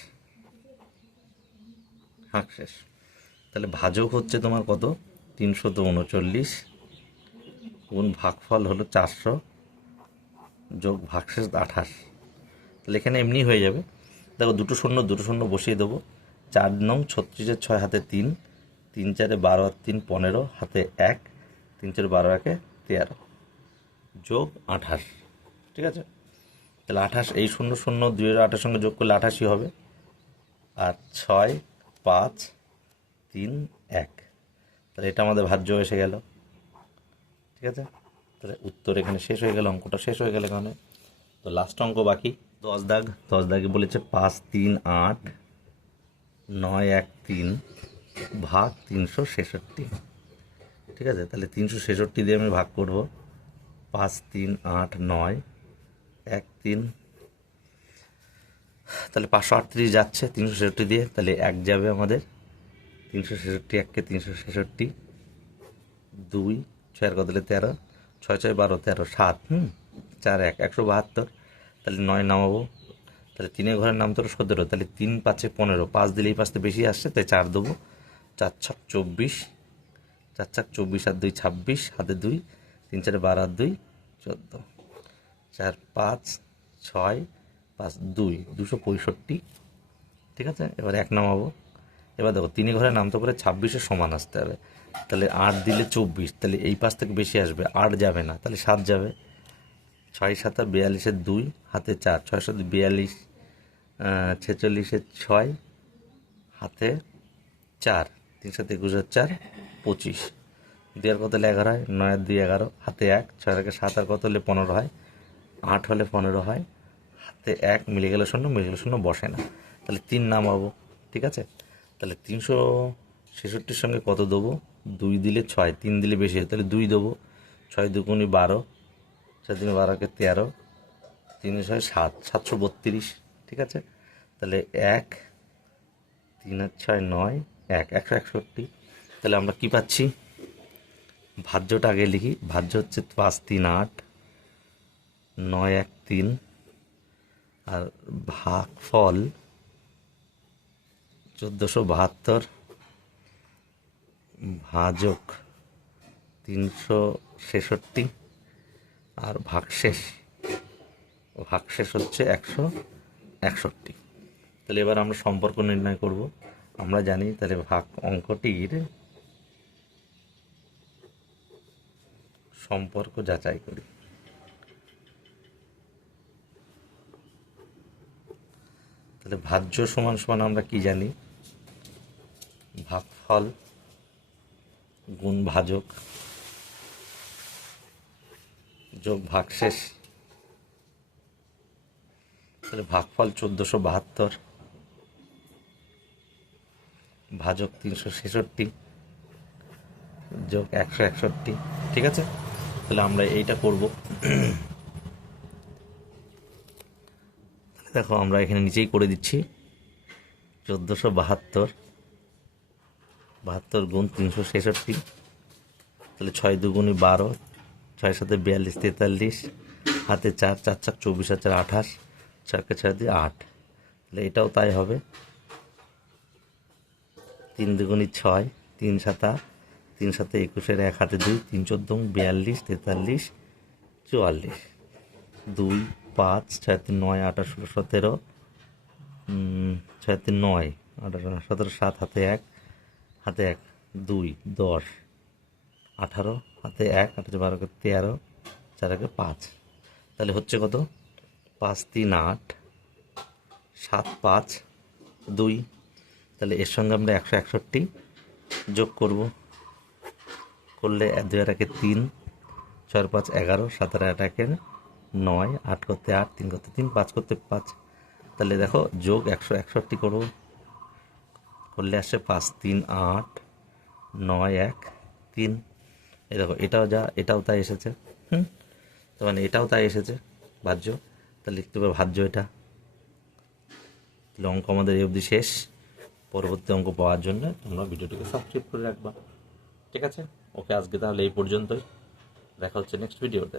ভাগশেষ। তাহলে ভাজক হচ্ছে তোমার কত, 339 গুণ ভাগফল হলো 400 যোগ ভাগশেষ 28। তাহলে এখানে এমনি হয়ে যাবে। দেখো দুটো শূন্য বসিয়ে দেবো। 4 নং 36-এর 6 হাতে 3, 3 4-এ 12 আর 3 15 হাতে 1, 3 4 12 1-এ 13 যোগ 28। ঠিক আছে, তাহলে 28, এই 0 2 এর 8-এর সঙ্গে যোগ করলে 88 হবে। আর 6 5 3 1, তাহলে এটা আমাদের ভাজ্য এসে গেল। ঠিক আছে, তাহলে উত্তর এখানে শেষ হয়ে গেল, অঙ্কটা শেষ হয়ে গেল এখানে। তো লাস্ট অঙ্ক বাকি 10 দাগে বলেছে 5 3 8 9 1 3 ভাগ 366। ঠিক আছে, তাহলে 366 দিয়ে আমি ভাগ করব। 5 3 8 9 1 3, তাহলে 538 যাচ্ছে 366 দিয়ে, তাহলে 1 যাবে আমাদের। 366 1-কে 366, 2 6 কত হলে 13, 6 6 12 13 7, 4 1 172। তাহলে 9 নামাবো, তাহলে 3-এর ঘরের নাম তো 17, তাহলে 3 5-এ 15, 5 দিলে এই পাশে বেশি আসছে তাই 4 দেবো। 4 ছক 24, 4 ছক 24 আর 2 26 হাতে 2, 3 4 12 আর 2 14, 4 5 6 5 2 265। ঠিক আছে, এবার 1 নামাবো। এবার দেখো 3 ঘরে নামতে পারে 26-এর সমান আসতে হবে, তাহলে 8 দিলে 24, তাহলে এই পাশ থেকে বেশি আসবে, 8 যাবে না, তাহলে 7 যাবে। 6 7 42-এর 2 হাতে 4, 6 7 42, 46-এর 6 হাতে 4, 3 7 21 4 25, 2 আর কত হলে 11 হয়, 9 আর 2 11 হাতে 1, 6 আর 7 আর কত হলে 15 হয়, 8 হলে 15 হয়, হাতে 1 মিলে গেলে 0 বসে না, তাহলে 3 নামাবো। ঠিক আছে, তাহলে 366-র সঙ্গে কত দেবো, 2 দিলে 6, 3 দিলে বেশি হয়, তাহলে 2 দেবো। 6 2 12, 6 3 12-কে 13, 3 6 7 732। ঠিক আছে, তাহলে 1 3 আর 6 9 1 161। তাহলে আমরা কি পাচ্ছি, ভাজ্যটা আগে লিখি। ভাজ্য হচ্ছে 5 3 8 9 1 3, আর ভাগফল 1472, ভাজক 366, আর ভাগশেষ হচ্ছে 161। তাহলে এবার আমরা সম্পর্ক নির্ণয় করব। আমরা জানি, তাহলে ভাগ অঙ্কটির সম্পর্ক যাচাই করি। তাহলে ভাজ্য সমান সমান আমরা কি জানি, ভাগফল গুণ ভাজক যোগ ভাগশেষ। তাহলে ভাগফল 1472, ভাজক 366 যোগ 161। ঠিক আছে, তাহলে আমরা এইটা করব। দেখো আমরা এখানে নিচেই করে দিচ্ছি, 1472 গুণ 366, তাহলে 6 2 12, 6 7 42 43, হাতে 4 4 4 24 আর 4 28, 6-কে 6 দিয়ে 8, তাহলে এটাও তাই হবে। 3 2 6, 3 7 3 7 21-এর 1 হাতে 2, 3 14 42 43 44, 2 5 6 3 9 8 16 17, 6 3 9 18 17 7 হাতে 1 2 10 18 হাতে 1 8 12-কে 13, 4-কে 5, তাহলে হচ্ছে কত, 5 3 8 7 5 2। তাহলে এর সঙ্গে আমরা 161 যোগ করব, করলে 2 আর 1-এ 3, 6 আর 5 11, 7 আর 8-এ 9, 8 করতে 8, 3 করতে 3, 5 করতে 5। তাহলে দেখো যোগ 161 করব, করলে আসছে 5 3 8 9 1 3। এই দেখো এটাও তাই এসেছে। তো মানে এটাও তাই এসেছে ভাজ্য, তাহলে লিখতে হবে ভাজ্য এটা। তাহলে অঙ্ক আমাদের এই অবধি শেষ। পরবর্তী অঙ্ক পাওয়ার জন্য তোমরা ভিডিওটিকে সাবস্ক্রাইব করে রাখবা। ঠিক আছে, ওকে, আজকে তাহলে এই পর্যন্তই, দেখা হচ্ছে নেক্সট ভিডিওতে।